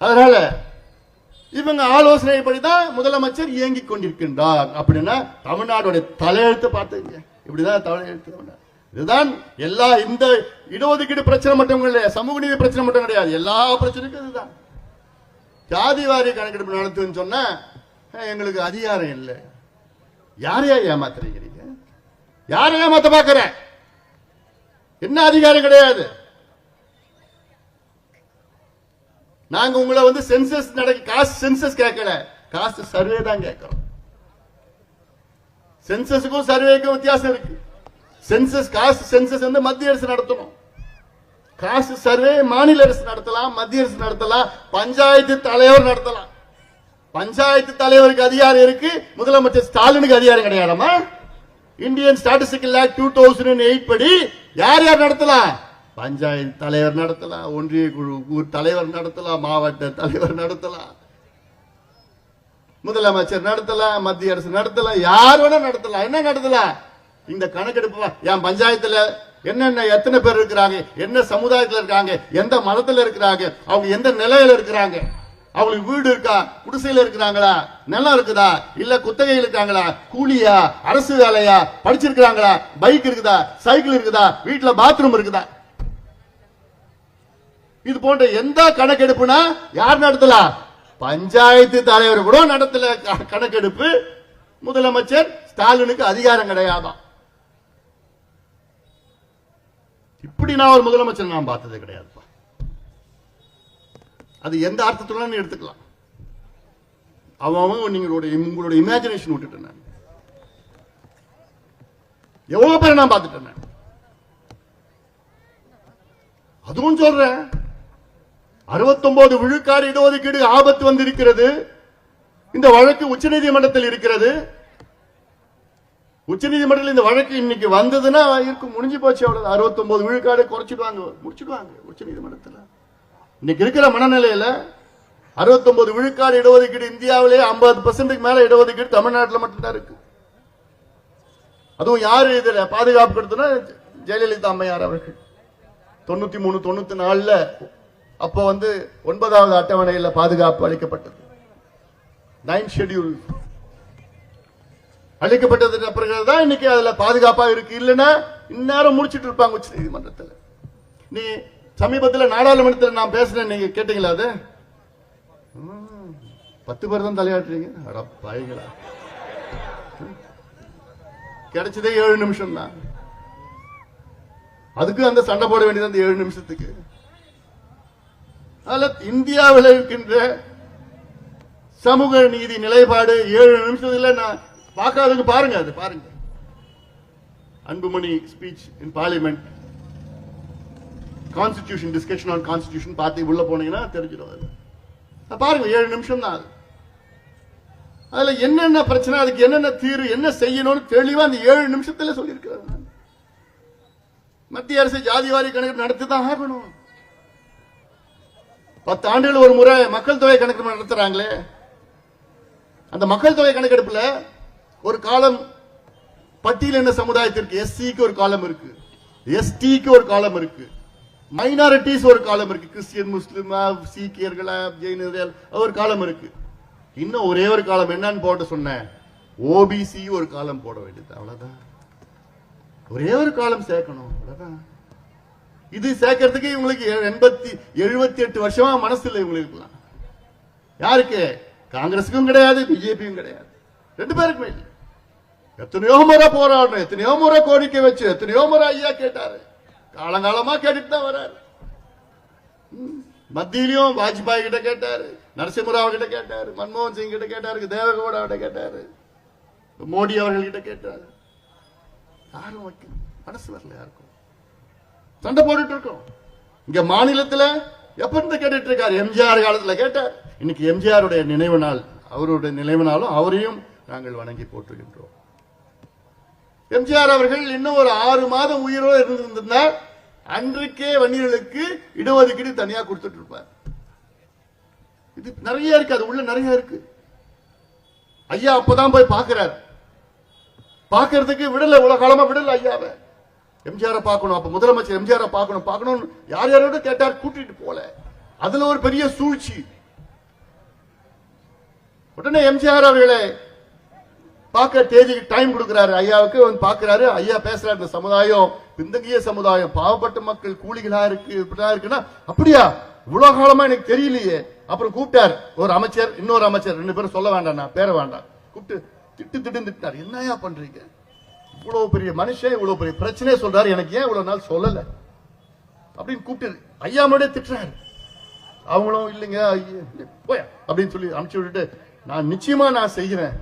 அதனால இவங்க ஆலோசனைப்படிதான் முதலமைச்சர் இயங்கிக் கொண்டிருக்கின்றார். அப்படின்னா தமிழ்நாடுடைய தலையெழுத்து பார்த்துங்க, இப்படிதான் தலையெழுத்து. இதுதான் எல்லா இந்த இடஒதுக்கீடு பிரச்சனை மட்டும் இல்லையா, சமூக நீதி பிரச்சனை மட்டும் கிடையாது, எல்லா பிரச்சனைக்கும் இதுதான். ஜாதிவாரி கணக்கெடுப்பு நடத்துன்னு சொன்னா எங்களுக்கு அதிகாரம் இல்லை. யாரையா ஏமாத்துறீங்க நீங்க? யாரை ஏமாத்த பாக்குற? என்ன அதிகாரம் கிடையாது. நாங்க உங்களை வந்து சென்சஸ் காஸ்ட் சென்சஸ் கேட்கல, காஸ்ட் சர்வே தான் கேட்கிறோம். சென்சஸுக்கும் சர்வேக்கும் வித்தியாசம் இருக்கு. சென்சஸ் காஸ்ட் சென்சஸ் வந்து மத்திய அரசு நடத்தணும், காஸ்ட் சர்வே மாநில அரசு நடத்தலாம், மத்திய அரசு நடத்தலாம், பஞ்சாயத்து தலைவர் நடத்தலாம். பஞ்சாயத்து தலைவருக்கு அதிகாரம் இருக்கு, முதலமைச்சர் ஸ்டாலினுக்கு அதிகாரம் கிடையாதுமா. இந்தியன் ஸ்டாட்டிஸ்டிக்கல் ஆக்ட் 2008 படி யார் யார் நடத்தலாம்? பஞ்சாயத்து தலைவர் நடத்தலாம், ஒன்றிய குழு ஊர் தலைவர் நடத்தலாம், மாவட்ட தலைவர் நடத்தலாம், முதலமைச்சர் நடத்தலாம், மத்திய அரசு நடத்தலாம், யார் வேணா நடத்தலாம். என்ன நடத்தலாம்? இந்த கணக்கெடுப்பு என் பஞ்சாயத்துல என்னென்ன எத்தனை பேர் இருக்கிறாங்க, என்ன சமுதாயத்தில் இருக்காங்க, எந்த மதத்தில் இருக்கிறாங்க, அவங்க எந்த நிலையில இருக்கிறாங்க, அவங்களுக்கு வீடு இருக்கா, குடிசையில இருக்கிறாங்களா, நிலம் இருக்குதா, இல்ல குத்தகையில் இருக்காங்களா, கூலியா, அரசு வேலையா, படிச்சிருக்காங்களா, பைக் இருக்குதா, சைக்கிள் இருக்குதா, வீட்டுல பாத்ரூம் இருக்குதா, இது போன்ற எந்த கணக்கெடுப்புனா யார் நடத்தலாம்? பஞ்சாயத்து தலைவர் கூட நடத்தல கணக்கெடுப்பு. முதலமைச்சர் ஸ்டாலினுக்கு அதிகாரம் கிடையாதான். இப்படி நான் ஒரு முதலமைச்சர் நான் பார்த்தது கிடையாது. அது எந்த அர்த்தத்துடன் எடுத்துக்கலாம், அவங்க உங்களுடைய இமேஜினேஷன் விட்டுட்டு நான் எவ்வளவு பேர் நான் பார்த்துட்டேன். அதுவும் சொல்றேன், 69 விழுக்காடு இடஒதுக்கீடு ஆபத்து வந்திருக்கிறது. இந்த வழக்கு உச்சநீதிமன்றத்தில் இருக்கிறது. உச்சநீதிமன்றத்தில் இந்த வழக்கு இன்னைக்கு வந்ததுன்னா இருக்கும், முடிஞ்சு போச்சு. அவ்வளவு 69 விழுக்காடு குறைச்சிடுவாங்க, முடிச்சிடுவாங்க உச்சநீதிமன்றத்தில். இன்னைக்கு இருக்கிற மனநிலையில 69 விழுக்காடு இடஒதுக்கீடு இந்தியாவிலே 50% மேல இடஒதுக்கீடு தமிழ்நாட்டில் மட்டும்தான் இருக்கு. அதுவும் யாரு இதுல பாதுகாப்பு கொடுத்தனா ஜெயலலிதா அம்மையார் அவர்கள் 93 94 அப்போ 9வது அட்டவணையில் பாதுகாப்பு அளிக்கப்பட்டது. 9th ஷெட்யூல் அளிக்கப்பட்டது பிறகுதான் இன்னைக்கு அதுல பாதுகாப்பா இருக்கு. இல்லைன்னா இந்நேரம் முடிச்சிட்டு இருப்பாங்க உச்ச நீதிமன்றத்தில். நீ சமீபத்தில் நாடாளுமன்றத்தில் நான் பேசுறேன், நீங்க கேட்டீங்களா? அது 10 பேர் தான் தலையாட்டுறீங்க. அடப்பாய்களா, கிடைச்சதே 7 நிமிஷம் தான். அதுக்கு அந்த சண்டை போட வேண்டியது அந்த 7 நிமிஷத்துக்கு. அதுல இந்தியாவில் இருக்கின்ற சமூக நீதி நிலைப்பாடு 7 நிமிஷத்துல நான் பார்க்காதது பாருங்க. அது பாருங்க, Anbumani speech in parliament, constitution discussion on constitution பார்த்து உள்ள போனீங்கன்னா தெரிஞ்சிடும். பாருங்க, 7 நிமிஷம் தான். அதுல என்னென்ன பிரச்சனை, அதுக்கு என்னென்ன தீர்வு, என்ன செய்யணும்னு தெளிவா அந்த 7 நிமிஷத்துல சொல்லியிருக்கிறாங்க. மத்திய அரசு ஜாதிவாரி கணக்கு நடத்தி தான் ஆகணும். 10 ஆண்டுகள் ஒரு முறை மக்கள் தொகை கணக்கு நடத்துறாங்களே, அந்த மக்கள் தொகை கணக்கெடுப்புல ஒரு காலம் பட்டியலின சமுதாயத்திற்கு எஸ்சிக்கு ஒரு காலம் இருக்கு, எஸ்டிக்கு ஒரு காலம் இருக்கு, மைனாரிட்டிஸ் ஒரு காலம் இருக்கு, கிறிஸ்டியன், முஸ்லிம், சீக்கியர்களா, ஜெயினர்கள் ஒரு காலம் இருக்கு. இன்னும் ஒரே ஒரு காலம் என்னன்னு போட்டு சொன்னேன், ஓபிசி ஒரு காலம் போட வேண்டியது. அவ்வளவுதான், ஒரே ஒரு காலம் சேர்க்கணும். அவ்வளவுதான். இது சேர்க்கறதுக்கு இவங்களுக்கு 78 வருஷமா மனசு இல்லை இவங்களுக்கு. யாருக்கு? காங்கிரஸுக்கும் கிடையாது, பிஜேபியும் கிடையாது, 2 பேருக்குமே இல்லை. எத்தனையோ முறை போராடணும், எத்தனையோ முறை கோரிக்கை வச்சு, எத்தனையோ முறை ஐயா கேட்டாரு, காலங்காலமா கேட்டுட்டு தான் வர்றாரு. மத்தியிலையும் வாஜ்பாய் கிட்ட கேட்டாரு, நரசிம்மராவ் கிட்ட கேட்டாரு, மன்மோகன் சிங் கிட்ட கேட்டாரு, தேவகவுடா கிட்ட கேட்டாரு, மோடி அவர்கள் கிட்ட கேட்டாரு. யாரும் வைக்கணும், மனசு வரல யாருக்கும். சண்டை போட்டுட்டு இருக்கோம். இங்க மாநிலத்தில் எப்ப இருந்து கேட்டுட்டு இருக்காரு, எம்ஜிஆர் காலத்தில் கேட்டார். இன்னைக்கு எம்ஜிஆருடைய நினைவு நாள், அவருடைய நினைவு நாளும் அவரையும் நாங்கள் வணங்கி போற்றுகின்றோம். எம்ஜிஆர் அவர்கள் இன்னும் ஒரு 6 மாதம் உயிரோடு இருந்திருந்தால் அன்றைக்கே வன்னியர்களுக்கு இடஒதுக்கீடு தனியா கொடுத்துட்டு இருப்பார். இது நிறைய இருக்கு, அது உள்ள நிறைய இருக்கு. ஐயா அப்பதான் போய் பார்க்கிறார். பார்க்கறதுக்கு விடல, உலக காலமா விடல ஐயாவை. எம்ஜிஆரை பார்க்கணும், அப்ப முதலமைச்சர் எம்ஜிஆரை பார்க்கணும் யார் யாரோட கேட்டார், கூட்டிட்டு போல. அதுல ஒரு பெரிய சூழ்ச்சி. உடனே எம்ஜிஆர் அவர்களை பார்க்க தேதிக்கு டைம் கொடுக்கிறாரு, ஐயாவுக்கு வந்து பார்க்கிறாரு. ஐயா பேசுறாரு, இந்த சமுதாயம் பின்தங்கிய சமுதாயம், பாவப்பட்ட மக்கள், கூலிகளா இருக்கு, இப்படிதான் இருக்குன்னா, அப்படியா இவ்வளவு காலமா எனக்கு தெரியலையே. அப்புறம் கூப்பிட்டார் ஒரு அமைச்சர், இன்னொரு அமைச்சர், 2 பேரும் சொல்ல வேண்டாம், நான் பேர வேண்டாம், கூப்பிட்டு திட்டார். என்னையா பண்றீங்க, இவ்வளவு பெரிய மனுஷன் இவ்வளவு பெரிய பிரச்சனையே சொல்றாரு, எனக்கு ஏன் இவ்வளவு நாள் சொல்லல அப்படின்னு கூப்பிட்டு ஐயா முன்னாடியே திட்டுறாரு. அவங்களும் இல்லைங்க போயா அப்படின்னு சொல்லி அனுப்பிச்சு விட்டுட்டு, நான் நிச்சயமா நான் செய்கிறேன்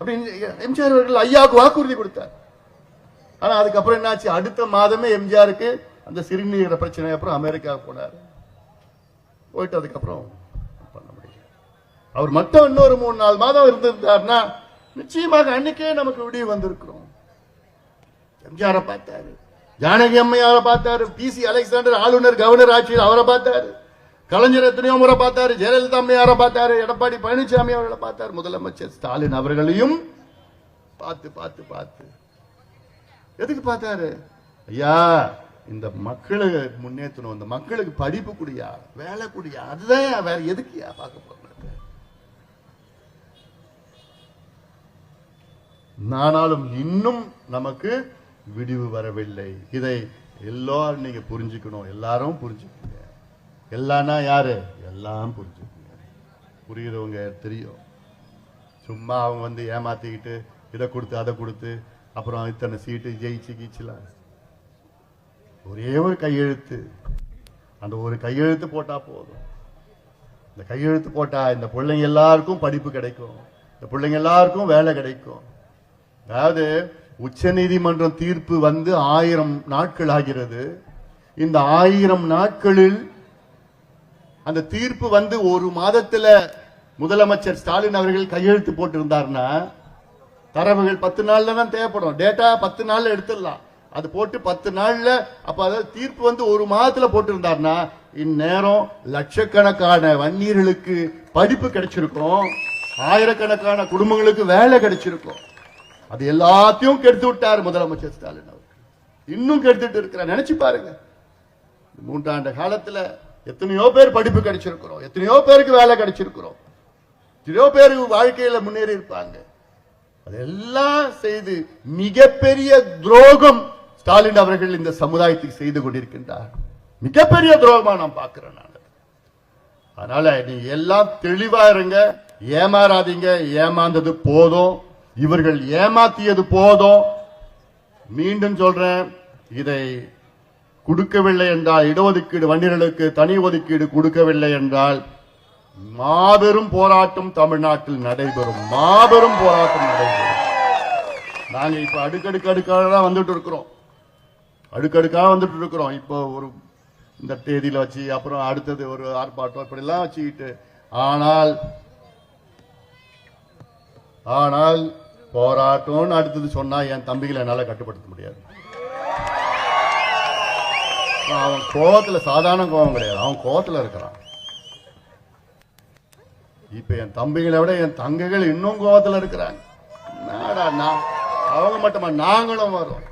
அப்படின்னு எம்ஜிஆர் அவர்கள் ஐயாவுக்கு வாக்குறுதி கொடுத்தார். ஆனா அதுக்கப்புறம் என்னாச்சு, அடுத்த மாதமே எம்ஜிஆருக்கு அந்த சிறுநீர பிரச்சனை, அப்புறம் அமெரிக்கா போனார். போயிட்டு அதுக்கப்புறம் பண்ண முடியல. அவர் மட்டும் இன்னொரு 3-4 மாதம் இருந்திருந்தார்னா நிச்சயமாக அன்னைக்கே நமக்கு விடிவு வந்திருக்கிறோம். எம்ஜிஆரை பார்த்தாரு, ஜானகி அம்மையாரை பார்த்தாரு, பிசி அலெக்சாண்டர் ஆளுநர் கவர்னர் ஆட்சியில் அவரை பார்த்தாரு, கலைஞர் எத்தனையோ முறை பார்த்தாரு, ஜெயலலிதா அம்மையாரை பார்த்தாரு, எடப்பாடி பழனிசாமி அவர்களை பார்த்தாரு, முதலமைச்சர் ஸ்டாலின் அவர்களையும் பார்த்து எதுக்கு பார்த்தாரு? ஐயா இந்த மக்களை முன்னேற்றணும், இந்த மக்களுக்கு படிப்பு குடியா, வேலை குடியா, அதுதான் வேற எதுக்குயா பார்க்க போறேன். ஆனாலும் இன்னும் நமக்கு விடிவு வரவில்லை. இதை எல்லாரும் நீங்க புரிஞ்சுக்கணும், எல்லாரும் புரிஞ்சுக்கணும். எல்லாம்னா யாரு? எல்லாம் புரிஞ்சுக்கணும். புரியுறவங்க தெரியும். சும்மா அவங்க வந்து ஏமாத்திக்கிட்டு இதை கொடுத்து அதை கொடுத்து அப்புறம் இத்தனை சீட்டு ஜெயிச்சு கீச்சலாம். ஒரே ஒரு கையெழுத்து, அந்த ஒரு கையெழுத்து போட்டா போதும். இந்த கையெழுத்து போட்டா இந்த பிள்ளைங்க எல்லாருக்கும் படிப்பு கிடைக்கும், இந்த பிள்ளைங்க எல்லாருக்கும் வேலை கிடைக்கும். அதாவது உச்ச நீதிமன்றம் தீர்ப்பு வந்து 1000 நாட்கள் ஆகிறது. இந்த 1000 நாட்களில் அந்த தீர்ப்பு வந்து ஒரு மாதத்துல முதலமைச்சர் ஸ்டாலின் அவர்கள் கையெழுத்து போட்டிருந்தார்னா, தரவுகள் 10 நாள்ல தான் தேவைப்படும், டேட்டா 10 நாள்ல எடுத்துடலாம். அது போட்டு 10 நாள்ல, அப்ப அதாவது தீர்ப்பு வந்து ஒரு மாதத்துல போட்டிருந்தார்னா இந்நேரம் லட்சக்கணக்கான வன்னியர்களுக்கு படிப்பு கிடைச்சிருக்கும், ஆயிரக்கணக்கான குடும்பங்களுக்கு வேலை கிடைச்சிருக்கும். அது எல்லாத்தையும் கெடுத்து விட்டார் முதலமைச்சர் ஸ்டாலின் அவர்கள். இன்னும் கெடுத்துட்டு இருக்கிறார். நினைச்சு பாருங்க, 3 ஆண்டு காலத்துல எத்தனையோ பேர் படிப்பு கிடைச்சிருக்கிறோம், எத்தனையோ பேருக்கு வேலை கிடைச்சிருக்கிறோம், எத்தனையோ பேர் வாழ்க்கையில முன்னேறி இருப்பாங்க. அதெல்லாம் செய்து மிகப்பெரிய துரோகம் ஸ்டாலின் அவர்கள் இந்த சமுதாயத்துக்கு செய்து கொண்டிருக்கின்றார். மிகப்பெரிய துரோகமா நான் பார்க்கிறேன். அதனால நீங்க எல்லாம் தெளிவா இருங்க, ஏமாறாதீங்க. ஏமாந்தது போதும், இவர்கள் ஏமாத்தியது போதும். மீண்டும் சொல்றேன், இதை கொடுக்கவில்லை என்றால், இடஒதுக்கீடு வன்னியர்களுக்கு தனி ஒதுக்கீடு கொடுக்கவில்லை என்றால் மாபெரும் போராட்டம் தமிழ்நாட்டில் நடைபெறும். மாபெரும் போராட்டம் நடைபெறும். நாங்க இப்ப அடுக்கடுக்காக தான் வந்துட்டு இருக்கிறோம், அடுக்கடுக்காக வந்துட்டு இருக்கிறோம். இப்போ ஒரு இந்த தேதியில வச்சு, அப்புறம் அடுத்தது ஒரு ஆர்ப்பாட்டம், இப்படி எல்லாம் வச்சுக்கிட்டு. ஆனால் போராட்டம்னு அடுத்தது சொன்னா என் தம்பிகளை என்னால கட்டுப்படுத்த முடியாது. அவன் கோவத்துல, சாதாரண கோவம் கிடையாது, அவன் கோவத்துல இருக்கிறான். இப்ப என் தம்பிகளை விட என் தங்கைகள் இன்னும் கோவத்துல இருக்கிறாங்க. அவங்க மட்டுமா, நாங்களும் வரோம்.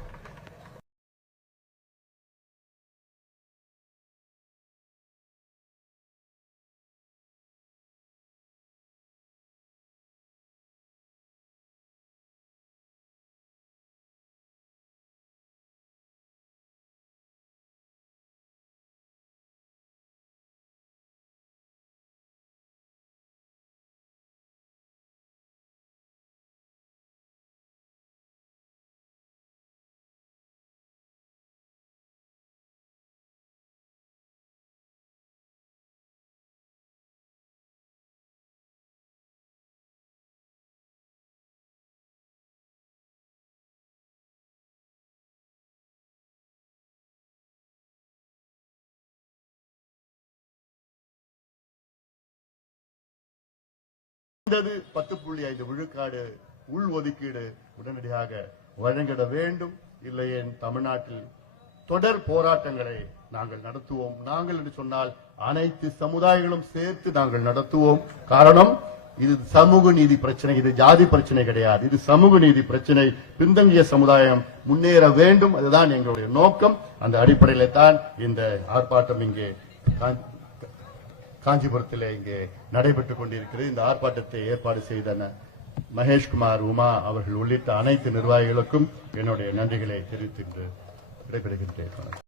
இருந்தது 10.5 விழுக்காடு உள் ஒதுக்கீடு உடனடியாக வழங்கிட வேண்டும். இல்லையே தமிழ்நாட்டில் தொடர் போராட்டங்களை நாங்கள் நடத்துவோம். நாங்கள் என்று சொன்னால் அனைத்து சமுதாயங்களும் சேர்த்து நாங்கள் நடத்துவோம். காரணம், இது சமூக நீதி பிரச்சனை, இது ஜாதி பிரச்சனை கிடையாது, இது சமூக நீதி பிரச்சனை. பின்தங்கிய சமுதாயம் முன்னேற வேண்டும், அதுதான் எங்களுடைய நோக்கம். அந்த அடிப்படையில் தான் இந்த ஆர்ப்பாட்டம் இங்கே காஞ்சிபுரத்தில் இங்கே நடைபெற்றுக் கொண்டிருக்கிறது. இந்த ஆர்ப்பாட்டத்தை ஏற்பாடு செய்த மகேஷ்குமார், உமா அவர்கள் உள்ளிட்ட அனைத்து நிர்வாகிகளுக்கும் என்னுடைய நன்றிகளை தெரிவித்து விடைபெறுகின்றேன்.